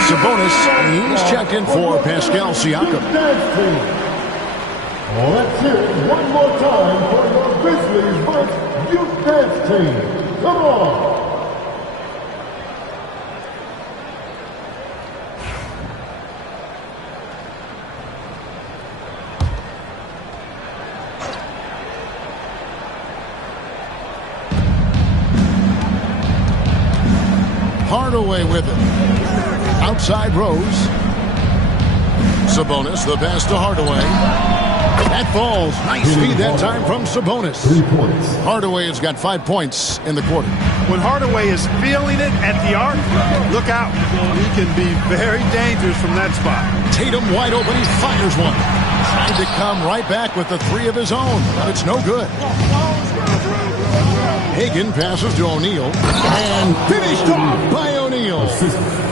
Sabonis, he's checked in for Pascal Siakam. Let's hear it one more time for your Grizzlies Bucks youth dance team. Come on. Hardaway with it. Outside Rose. Sabonis, the pass to Hardaway. That falls. Nice feed that time from Sabonis. 3 points. Hardaway has got 5 points in the quarter. When Hardaway is feeling it at the arc, look out. He can be very dangerous from that spot. Tatum wide open. He fires one. Trying to come right back with the 3 of his own, but it's no good. Hagan passes to O'Neal and finished off by O'Neal.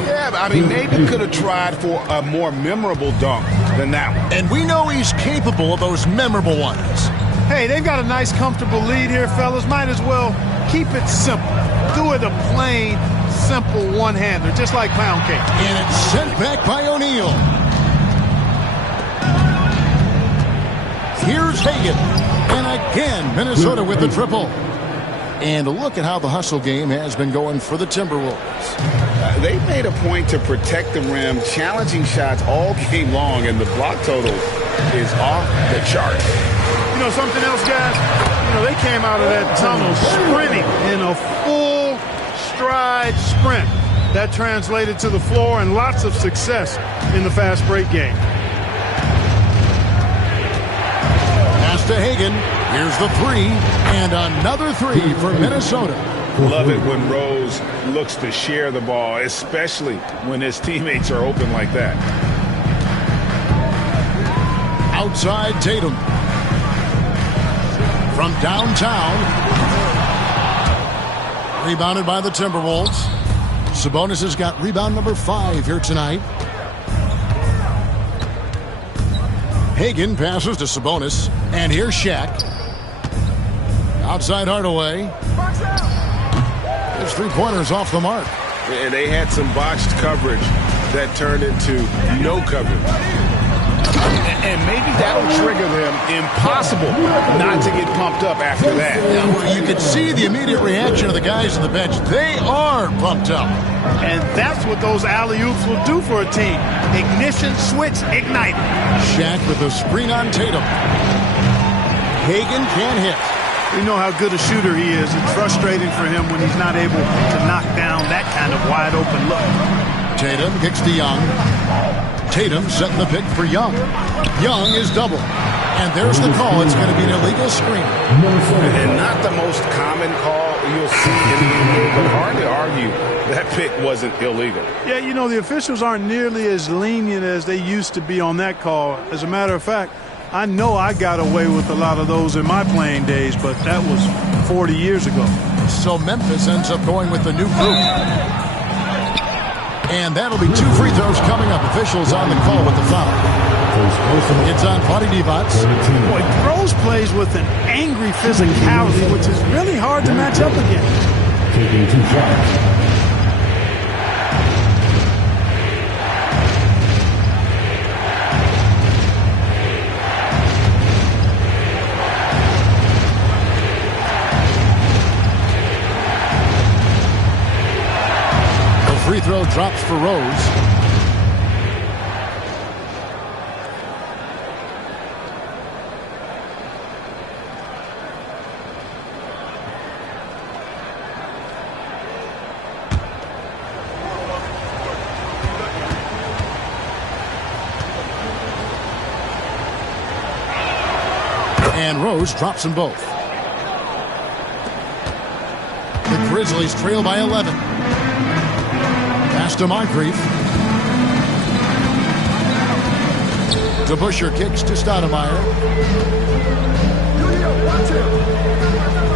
Yeah, I mean, maybe could have tried for a more memorable dunk than that one. And we know he's capable of those memorable ones. Hey, they've got a nice, comfortable lead here, fellas. Might as well keep it simple. Do it a plain, simple one-hander, just like pound cake. And it's sent back by O'Neal. Here's Hagan. And again, Minnesota with the triple. And look at how the hustle game has been going for the Timberwolves. They made a point to protect the rim, challenging shots all game long, and the block total is off the chart. You know something else, guys? You know, they came out of that tunnel sprinting in a full stride sprint. That translated to the floor and lots of success in the fast break game. Pass to Hagan. Here's the 3, and another 3 for Minnesota. Love it when Rose looks to share the ball, especially when his teammates are open like that. Outside Tatum. From downtown. Rebounded by the Timberwolves. Sabonis has got rebound number 5 here tonight. Hagan passes to Sabonis, and here's Shaq. Outside Hardaway. His 3-pointers off the mark. And they had some botched coverage that turned into no coverage. And maybe that'll trigger them. Impossible not to get pumped up after that. You could see the immediate reaction of the guys on the bench. They are pumped up. And that's what those alley-oops will do for a team. Ignition, switch, ignite. Shaq with a screen on Tatum. Hagan can't hit. We know how good a shooter he is. It's frustrating for him when he's not able to knock down that kind of wide-open look. Tatum kicks to Young. Tatum setting the pick for Young. Young is double. And there's the call. It's going to be an illegal screen. And not the most common call you'll see in the NBA, but hard to argue that pick wasn't illegal. Yeah, you know, the officials aren't nearly as lenient as they used to be on that call. As a matter of fact, I know I got away with a lot of those in my playing days, but that was 40 years ago. So Memphis ends up going with the new group. And that'll be 2 free throws coming up. Officials on the call with the foul. It's on Vlade Divac. Boy, Rose plays with an angry physicality, which is really hard to match up against. Taking 2 shots. Free throw drops for Rose. And Rose drops them both. The Grizzlies trail by 11. Pass to Moncrief. DeBusschere kicks to Stoudemire.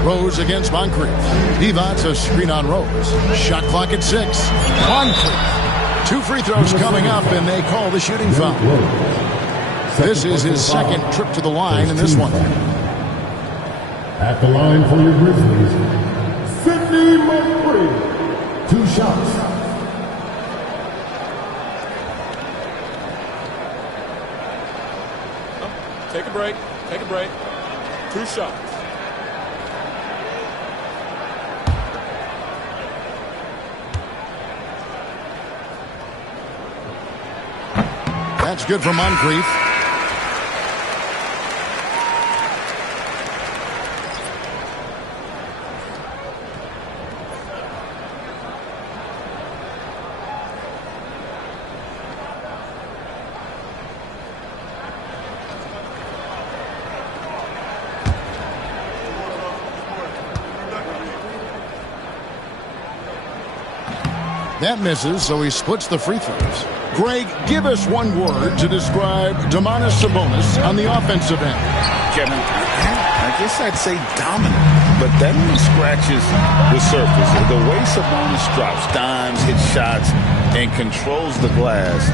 Rose against Moncrief. Divac a screen on Rose. Shot clock at 6. Moncrief. 2 free throws coming up, and they call the shooting foul. This is his second trip to the line in this one. At the line for your Grizzlies, Sidney Moncrief. 2 shots. Take a break. Take a break. 2 shots. That's good for Moncrief. That misses, so he splits the free throws. Greg, give us one word to describe Domantas Sabonis on the offensive end. Kevin, I guess I'd say dominant, but that only scratches the surface. The way Sabonis drops dimes, hits shots, and controls the glass,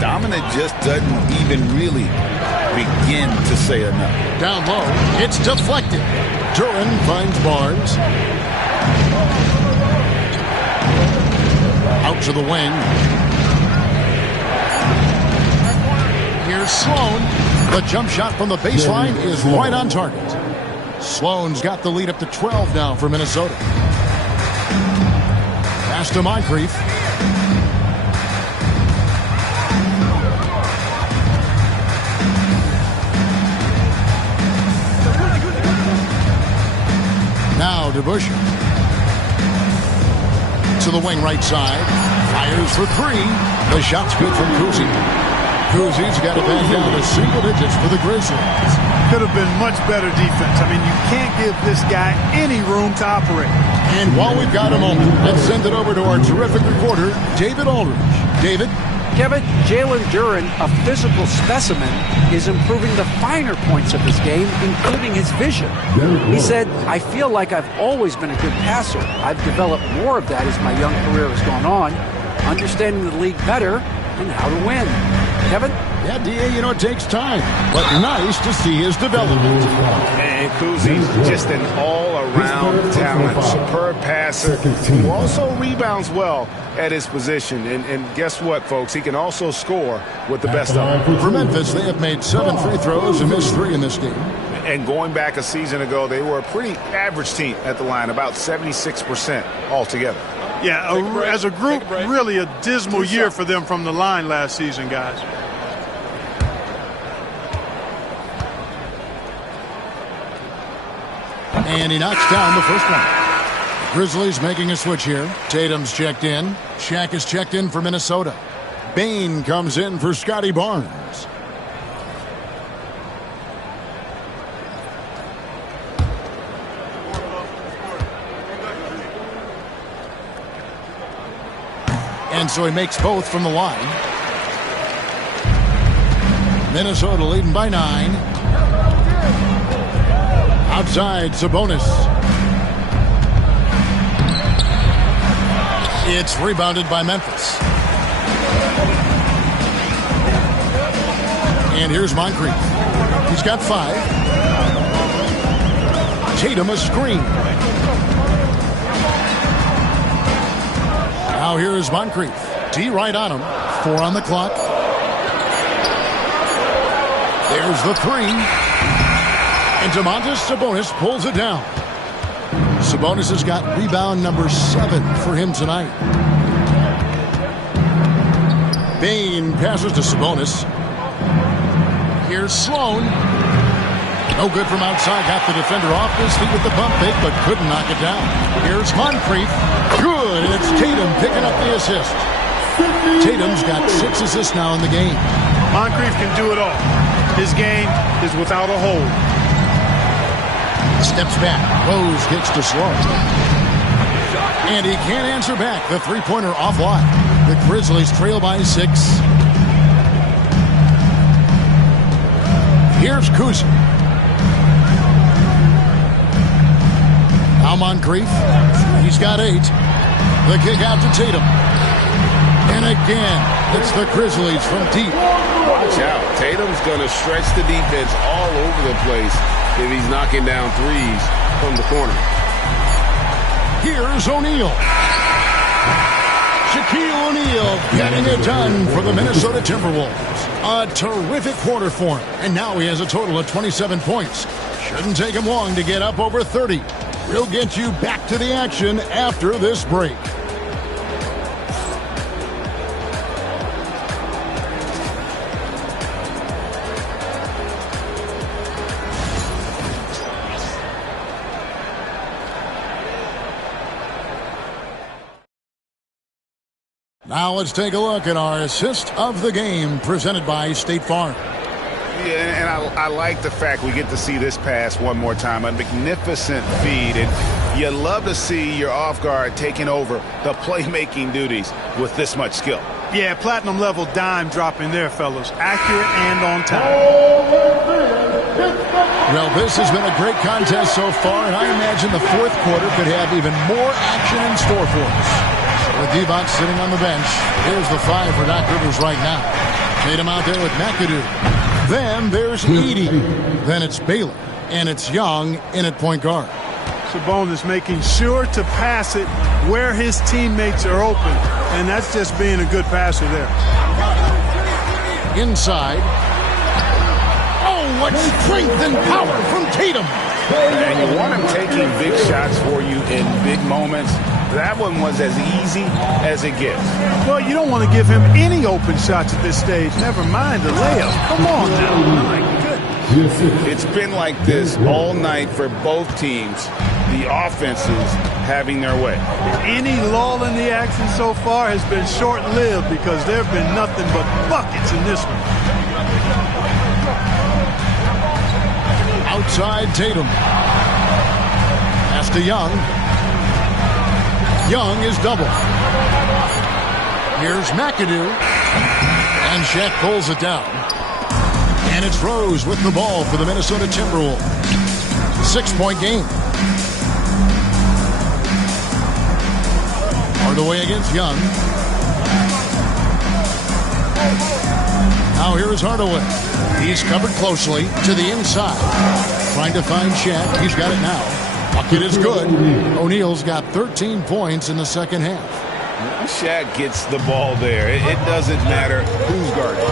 dominant just doesn't even really begin to say enough. Down low, it's deflected. Duran finds Barnes. Out to the wing. Here's Sloan. The jump shot from the baseline is right on target. Sloan's got the lead up to 12 now for Minnesota. Pass to Moncrief. Now to Bush. To the wing right side. Fires for three. The shot's good from Kuzi. Kuzi's got it back down to single digits for the Grizzlies. Could have been much better defense. I mean, you can't give this guy any room to operate. And while we've got a moment, let's send it over to our terrific reporter, David Aldridge. David? Kevin, Jalen Duran, a physical specimen, is improving the finer points of his game, including his vision. He said, I feel like I've always been a good passer. I've developed more of that as my young career has gone on, understanding the league better and how to win. Kevin? Yeah, D.A., you know, it takes time, but nice to see his development. And Kuzi's just an all-around talent, superb passer, who also rebounds well at his position. And guess what, folks? He can also score with the best of them. For Memphis, they have made 7 free throws and missed 3 in this game. And going back a season ago, they were a pretty average team at the line, about 76% altogether. Yeah, as a group, really a dismal year for them from the line last season, guys. And he knocks down the first one. Grizzlies making a switch here. Tatum's checked in. Shaq is checked in for Minnesota. Bane comes in for Scotty Barnes. And so he makes both from the line. Minnesota leading by 9. Outside, Sabonis. It's rebounded by Memphis. And here's Moncrief. He's got 5. Tatum a screen. Now here's Moncrief. D right on him. 4 on the clock. There's the 3. And Domantas Sabonis pulls it down. Sabonis has got rebound number 7 for him tonight. Bane passes to Sabonis. Here's Sloan. No good from outside. Got the defender off his feet with the pump fake, but couldn't knock it down. Here's Moncrief. Good, and it's Tatum picking up the assist. Tatum's got 6 assists now in the game. Moncrief can do it all. His game is without a hold. Steps back. Rose gets to Sloan. And he can't answer back. The three-pointer offline. The Grizzlies trail by 6. Here's Kuzi. Now Moncrief. He's got 8. The kick out to Tatum. And again, it's the Grizzlies from deep. Watch out. Tatum's going to stretch the defense all over the place if he's knocking down threes from the corner. Here's O'Neal. Shaquille O'Neal getting it done for the Minnesota Timberwolves. A terrific quarter for him. And now he has a total of 27 points. Shouldn't take him long to get up over 30. We'll get you back to the action after this break. Now let's take a look at our assist of the game presented by State Farm. Yeah, and I like the fact we get to see this pass one more time. A magnificent feed, and you love to see your off guard taking over the playmaking duties with this much skill. Yeah, platinum level dime dropping there, fellas. Accurate and on time. Well, this has been a great contest so far, and I imagine the fourth quarter could have even more action in store for us. With Divac sitting on the bench, here's the 5 for Doc Rivers right now. Tatum out there with McAdoo. Then there's Edey. Then it's Baylor. And it's Young in at point guard. Sabonis making sure to pass it where his teammates are open. And that's just being a good passer there. Inside. Oh, what strength and power from Tatum. And you want him taking big shots for you in big moments. That one was as easy as it gets. Well, you don't want to give him any open shots at this stage. Never mind the layup. Come on now. My goodness. It's been like this all night for both teams. The offenses having their way. Any lull in the action so far has been short-lived because there have been nothing but buckets in this one. Outside Tatum. Pass to Young. Young is double. Here's McAdoo. And Shaq pulls it down. And it's Rose with the ball for the Minnesota Timberwolves. 6-point game. Hardaway against Young. Now here is Hardaway. He's covered closely to the inside. Trying to find Shaq. He's got it now. Bucket is good. O'Neal's got 13 points in the second half. Shaq gets the ball there. It doesn't matter who's guarding.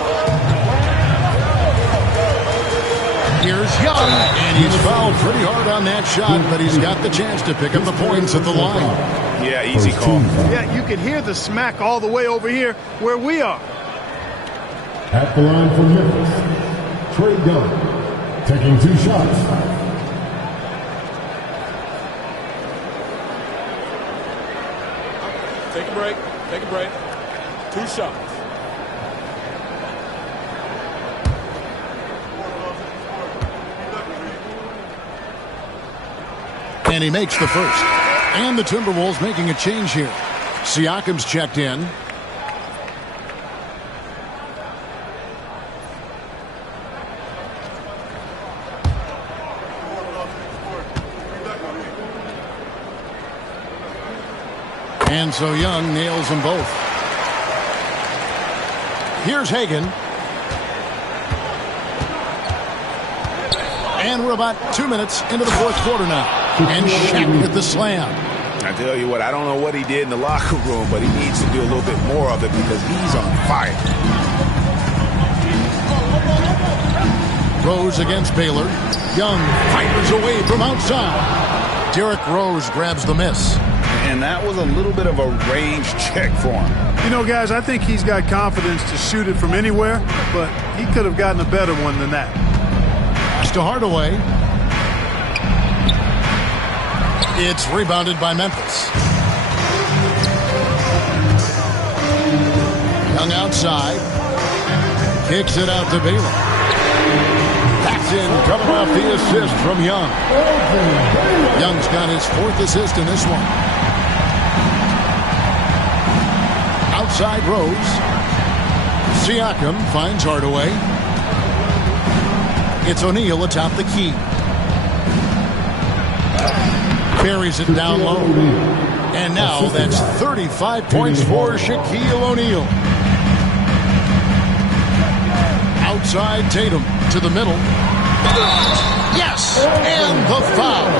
Here's Young, and he's fouled pretty hard on that shot, but he's got the chance to pick up the points at the line. Yeah, easy call. Yeah, you can hear the smack all the way over here where we are. At the line for Memphis, Trey Young, taking 2 shots. Take a break. Take a break. 2 shots. And he makes the first. And the Timberwolves making a change here. Siakam's checked in. And so Young nails them both. Here's Hagan. And we're about 2 minutes into the fourth quarter now. And Shaq with the slam. I tell you what, I don't know what he did in the locker room, but he needs to do a little bit more of it because he's on fire. Rose against Baylor. Young fires away from outside. Derrick Rose grabs the miss. And that was a little bit of a range check for him. You know, guys, I think he's got confidence to shoot it from anywhere, but he could have gotten a better one than that. Pass to Hardaway. It's rebounded by Memphis. Young outside. Kicks it out to Baylor. That's in, coming off the assist from Young. Young's got his 4th assist in this one. Outside Rose. Siakam finds Hardaway. It's O'Neal atop the key. Carries it down low. And now that's 35 points for Shaquille O'Neal. Outside Tatum to the middle. Yes! And the foul.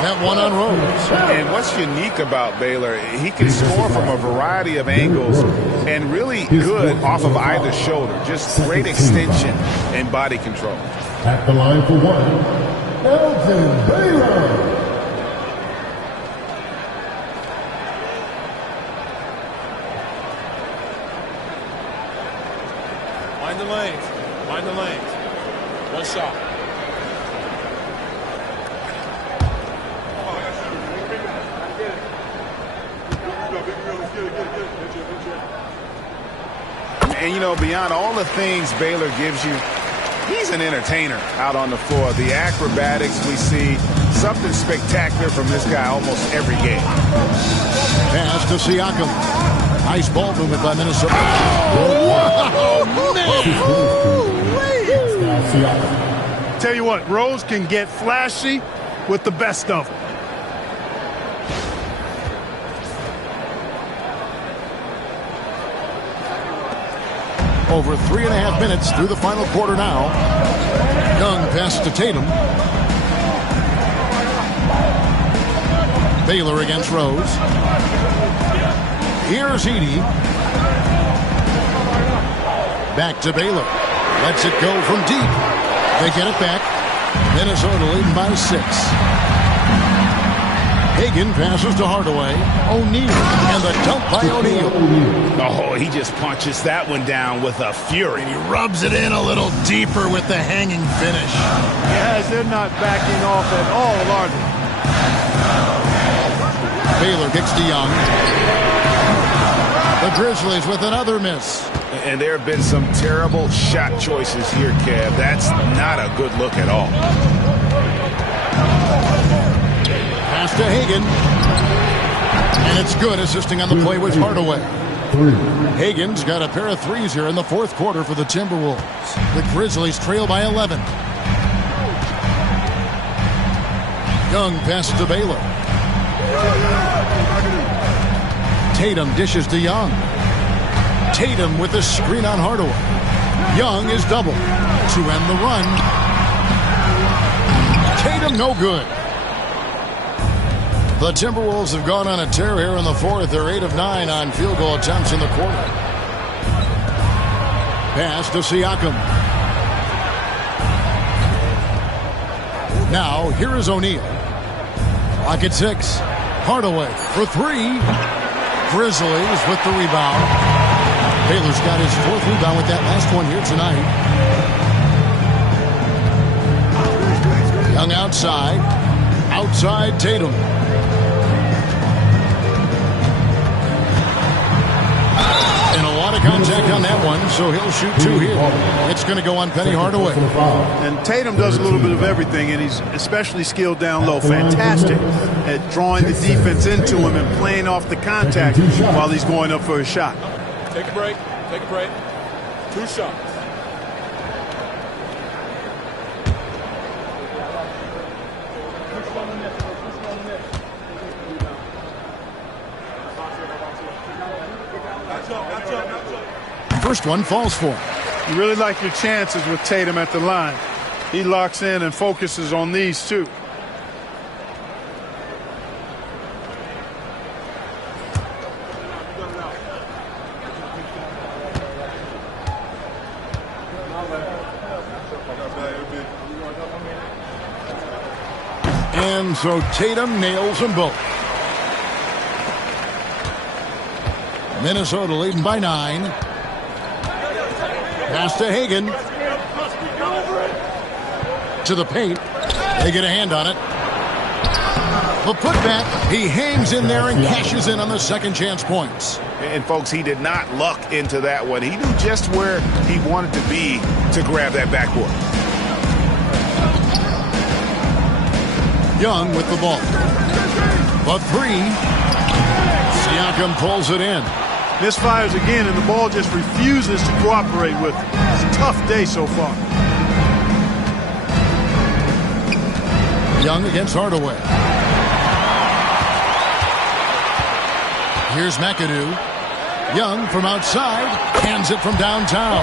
That one on Rose. And what's unique about Baylor, he can score from a variety of angles and really good off of either shoulder. Just great extension and body control. At the line for 1, Elgin Baylor. Mind the lanes. Mind the lanes. 1 shot. And, you know, beyond all the things Baylor gives you, He's an entertainer out on the floor. The acrobatics we see, something spectacular from this guy almost every game. Pass to Siakam. Nice ball movement by Minnesota. Oh, man! Tell you what, Rose can get flashy with the best of them. Over 3.5 minutes through the final quarter now. Young pass to Tatum. Baylor against Rose. Here's Edey. Back to Baylor. Lets it go from deep. They get it back. Minnesota leading by 6. Hagan passes to Hardaway. O'Neal. And the dunk by O'Neal. Oh, he just punches that one down with a fury. He rubs it in a little deeper with the hanging finish. Guys, they're not backing off at all, are they? Baylor kicks to Young. The Grizzlies with another miss. And there have been some terrible shot choices here, Kev. That's not a good look at all. Pass to Hagan. And it's good, assisting on the play with Hardaway. Hagan's got a pair of threes here in the fourth quarter for the Timberwolves. The Grizzlies trail by 11. Young passes to Baylor. Tatum dishes to Young. Tatum with a screen on Hardaway. Young is double to end the run. Tatum no good. The Timberwolves have gone on a tear here in the fourth. They're 8 of 9 on field goal attempts in the quarter. Pass to Siakam. Now, here is O'Neal. Clock at 6. Hardaway for 3. Grizzlies with the rebound. Baylor's got his 4th rebound with that last one here tonight. Young outside. Outside Tatum. And a lot of contact on that one, so he'll shoot 2 here. It's going to go on Penny Hardaway. And Tatum does a little bit of everything, and he's especially skilled down low. Fantastic at drawing the defense into him and playing off the contact while he's going up for a shot. Take a break. Take a break. 2 shots. First one falls for him. You really like your chances with Tatum at the line. He locks in and focuses on these two. And so Tatum nails them both. Minnesota leading by 9. Pass to Hagan. To the paint. They get a hand on it. The putback. He hangs in there and cashes in on the second chance points. And, folks, he did not luck into that one. He knew just where he wanted to be to grab that backboard. Young with the ball. The 3. Siakam pulls it in. Misfires again, and the ball just refuses to cooperate with him. It's a tough day so far. Young against Hardaway. Here's McAdoo. Young from outside. Hands it from downtown.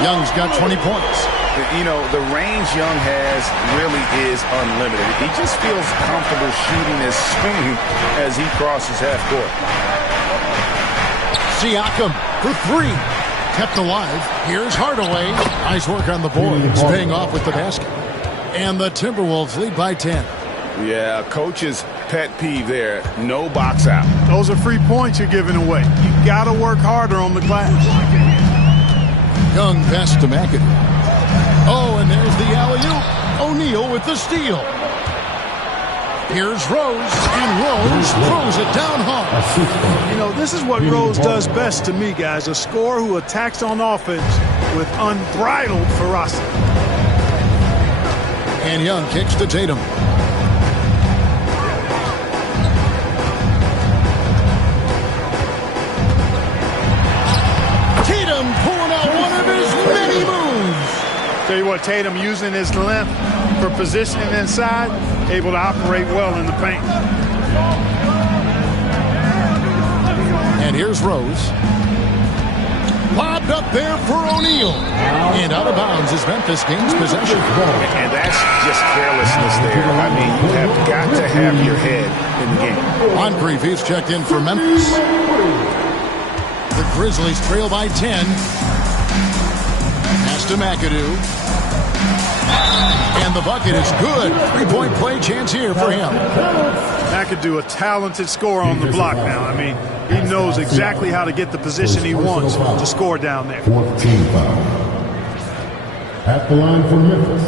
Young's got 20 points. You know, the range Young has really is unlimited. He just feels comfortable shooting his swing as he crosses half court. Siakam for 3. Kept alive. Here's Hardaway. Nice work on the boards. Paying off with the basket. And the Timberwolves lead by 10. Yeah, coach's pet peeve there. No box out. Those are free points you're giving away. You got to work harder on the glass. Young pass to McAdoo. Oh, and there's the alley-oop. O'Neal with the steal. Here's Rose, and Rose throws it down hard. You know, this is what Rose does best to me, guys. A scorer who attacks on offense with unbridled ferocity. And Young kicks to Tatum. Tatum pulling out one of his many moves. Tell you what, Tatum using his length for positioning inside, able to operate well in the paint. And here's Rose. Lobbed up there for O'Neal. And out of bounds as Memphis gains possession. And that's just carelessness there. I mean, you have got to have your head in the game. Moncrief is checked in for Memphis. The Grizzlies trail by 10. Pass to McAdoo. And the bucket is good. Three-point play chance here for him. McAdoo, a talented scorer on the block now. I mean, he knows exactly how to get the position he wants to score down there. 14 foul. At the line for Memphis,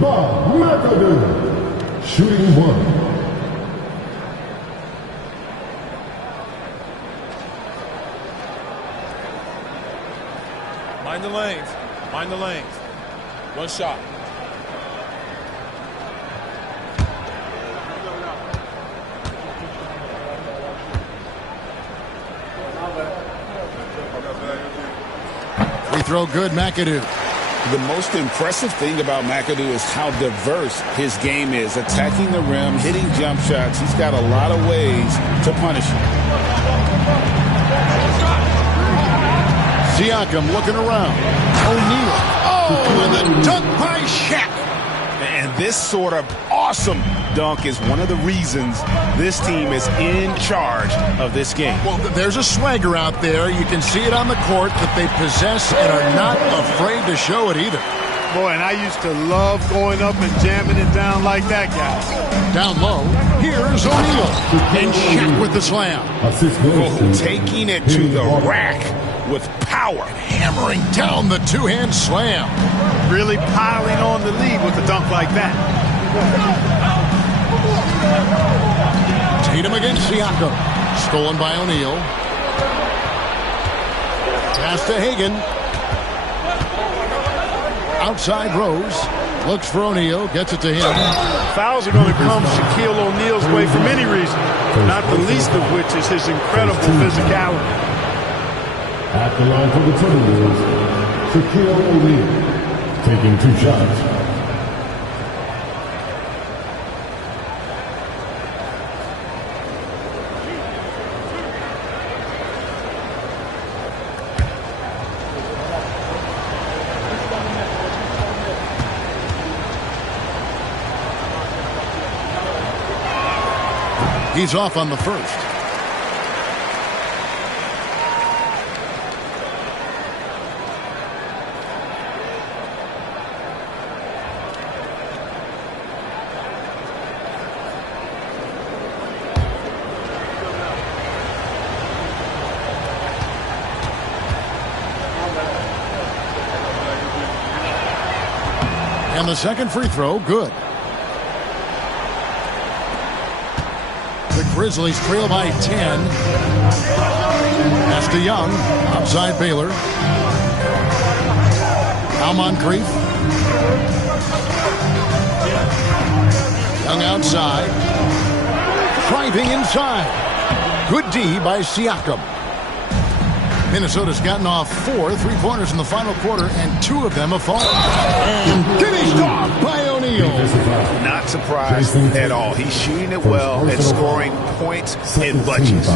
Bob McAdoo, shooting one. Mind the lanes. Mind the lanes. One shot. Free throw good, McAdoo. The most impressive thing about McAdoo is how diverse his game is. Attacking the rim, hitting jump shots. He's got a lot of ways to punish you. Siakam looking around. O'Neal. Oh, and the dunk by Shaq. And this sort of awesome dunk is one of the reasons this team is in charge of this game. Well, there's a swagger out there. You can see it on the court that they possess and are not afraid to show it either. Boy, and I used to love going up and jamming it down like that, guys. Down low, here's O'Neal. And Shaq with the slam. Oh, taking it to the rack with power. Hammering down the two-hand slam. Really piling on the lead with a dunk like that. Tatum against Siakam. Stolen by O'Neal. Pass to Hagan. Outside Rose. Looks for O'Neal. Gets it to him. Fouls are going to come Shaquille O'Neal's way for many reasons, not the least of which is his incredible physicality. At the line for the Timberwolves, Shaquille O'Neal taking 2 shots. He's off on the first. And the second free throw, good. The Grizzlies trail by 10. Pass to Young. Outside Baylor. Now Moncrief. Young outside. Driving inside. Good D by Siakam. Minnesota's gotten off 4 3-pointers in the final quarter, and 2 of them have fallen. And finished off by O'Neal. Not surprised at all. He's shooting it well and scoring points in bunches.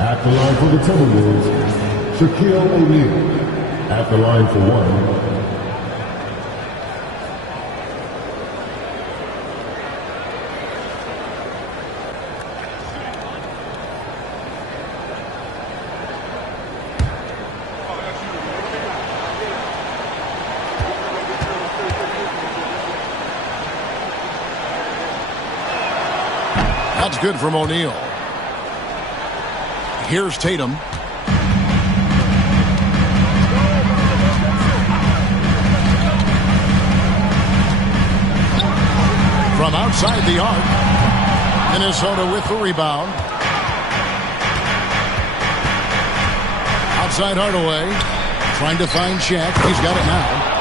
At the line for the Timberwolves, Shaquille O'Neal. At the line for 1. That's good from O'Neal. Here's Tatum. From outside the arc. Minnesota with the rebound. Outside Hardaway. Trying to find Shaq. He's got it now.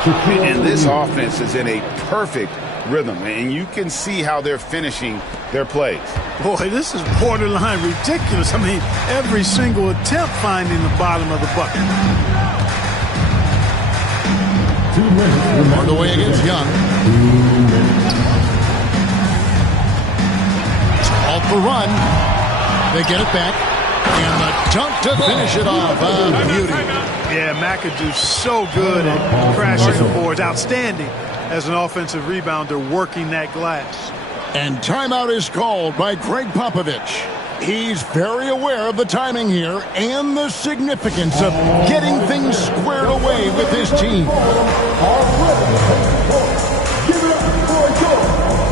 And this offense is in a perfect rhythm, and you can see how they're finishing their plays. Boy, this is borderline ridiculous. I mean, every single attempt finding the bottom of the bucket. On the way against Young. Off the run. They get it back. And the dunk to finish it off. Beauty. Yeah, McAdoo's so good at crashing the boards. Outstanding as an offensive rebounder working that glass. And timeout is called by Greg Popovich. He's very aware of the timing here and the significance of getting things squared away with his team. Give it up for your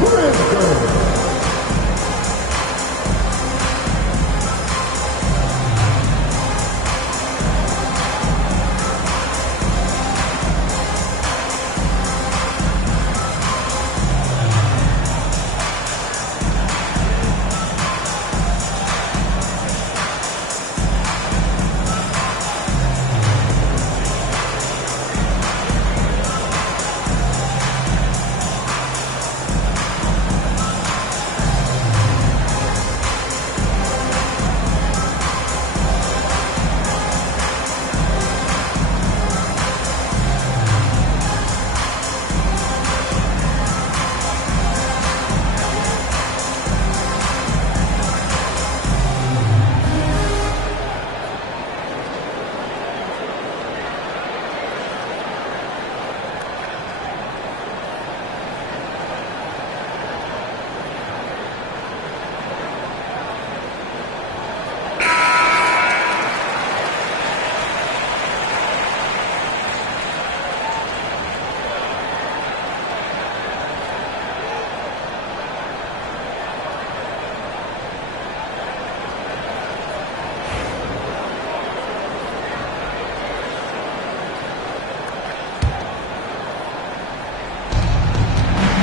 Bridger.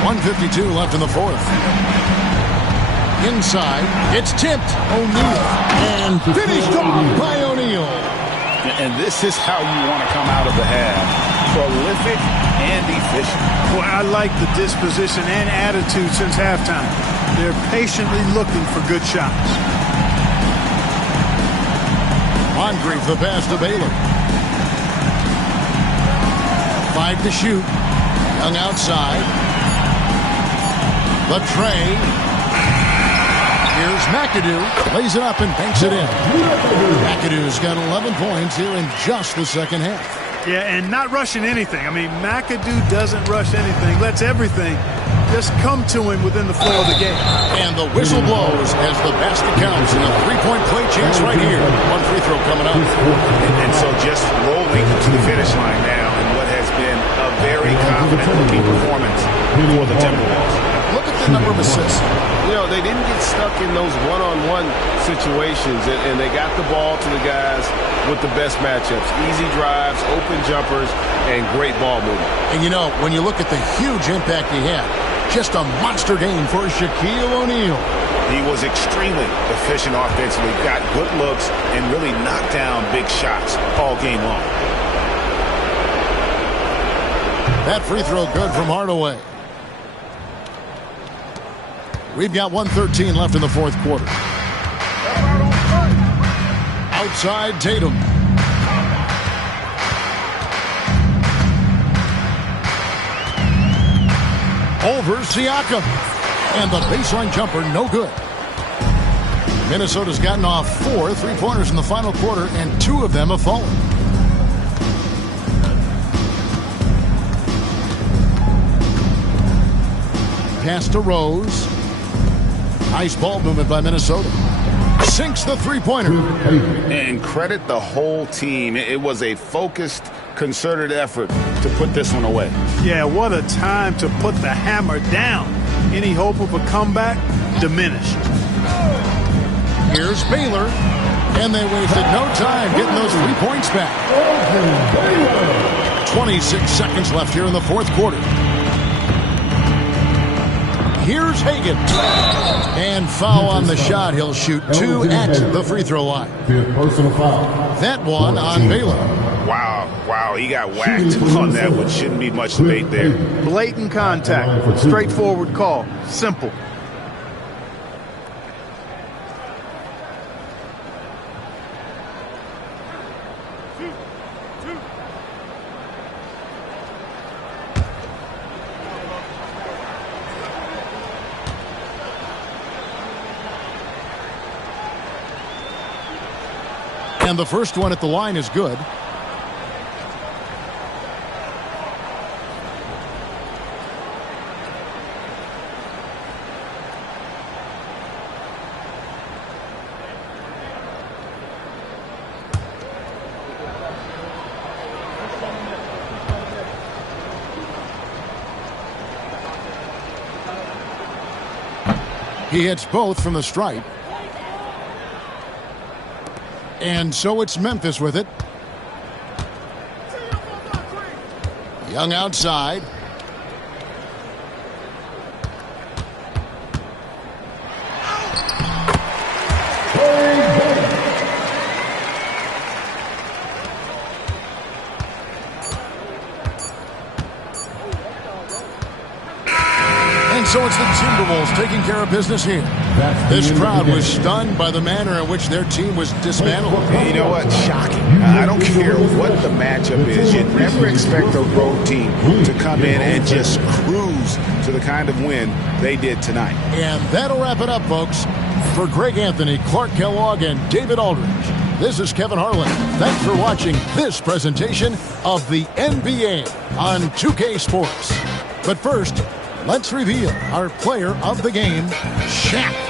.152 left in the fourth. Inside, it's tipped. O'Neal. And finished off by O'Neal. And this is how you want to come out of the half. Prolific and efficient. Boy, I like the disposition and attitude since halftime. They're patiently looking for good shots. Moncrief the pass to Baylor. 5 to shoot. Young outside. The tray. Here's McAdoo. Lays it up and banks it in. McAdoo's got 11 points here in just the second half. Yeah, and not rushing anything. I mean, McAdoo doesn't rush anything. Lets everything just come to him within the flow of the game. And the whistle blows as the basket counts and a three-point play chance right here. One free throw coming up. And so just rolling to the finish line now in what has been a very confident-looking performance for the Timberwolves. Look at the number of assists. You know, they didn't get stuck in those one-on-one situations, and they got the ball to the guys with the best matchups. Easy drives, open jumpers, and great ball movement. And, you know, when you look at the huge impact he had, just a monster game for Shaquille O'Neal. He was extremely efficient offensively, got good looks, and really knocked down big shots all game long. That free throw good from Hardaway. We've got 1:13 left in the fourth quarter. Outside Tatum. Over Siakam. And the baseline jumper, no good. Minnesota's gotten off 4 3-pointers in the final quarter, and 2 of them have fallen. Pass to Rose. Nice ball movement by Minnesota. Sinks the three-pointer. And credit the whole team. It was a focused, concerted effort to put this one away. Yeah, what a time to put the hammer down. Any hope of a comeback? Diminished. Here's Baylor. And they wasted no time getting those 3 points back. 26 seconds left here in the fourth quarter. Here's Hagan. And foul on the shot. He'll shoot 2 at the free throw line. Personal foul. That one on Baylor. Wow, he got whacked on that one. Shouldn't be much debate there. Blatant contact. Straightforward call. Simple. And the first one at the line is good. He hits both from the stripe. And so it's Memphis with it. Young outside. And so it's the Timberwolves taking care of business here. This crowd was stunned by the manner in which their team was dismantled. You know what? Shocking. I don't care what the matchup is. You never expect a road team to come in and just cruise to the kind of win they did tonight. And that'll wrap it up, folks. For Greg Anthony, Clark Kellogg, and David Aldridge, this is Kevin Harlan. Thanks for watching this presentation of the NBA on 2K Sports. But first, let's reveal our player of the game, Shaq.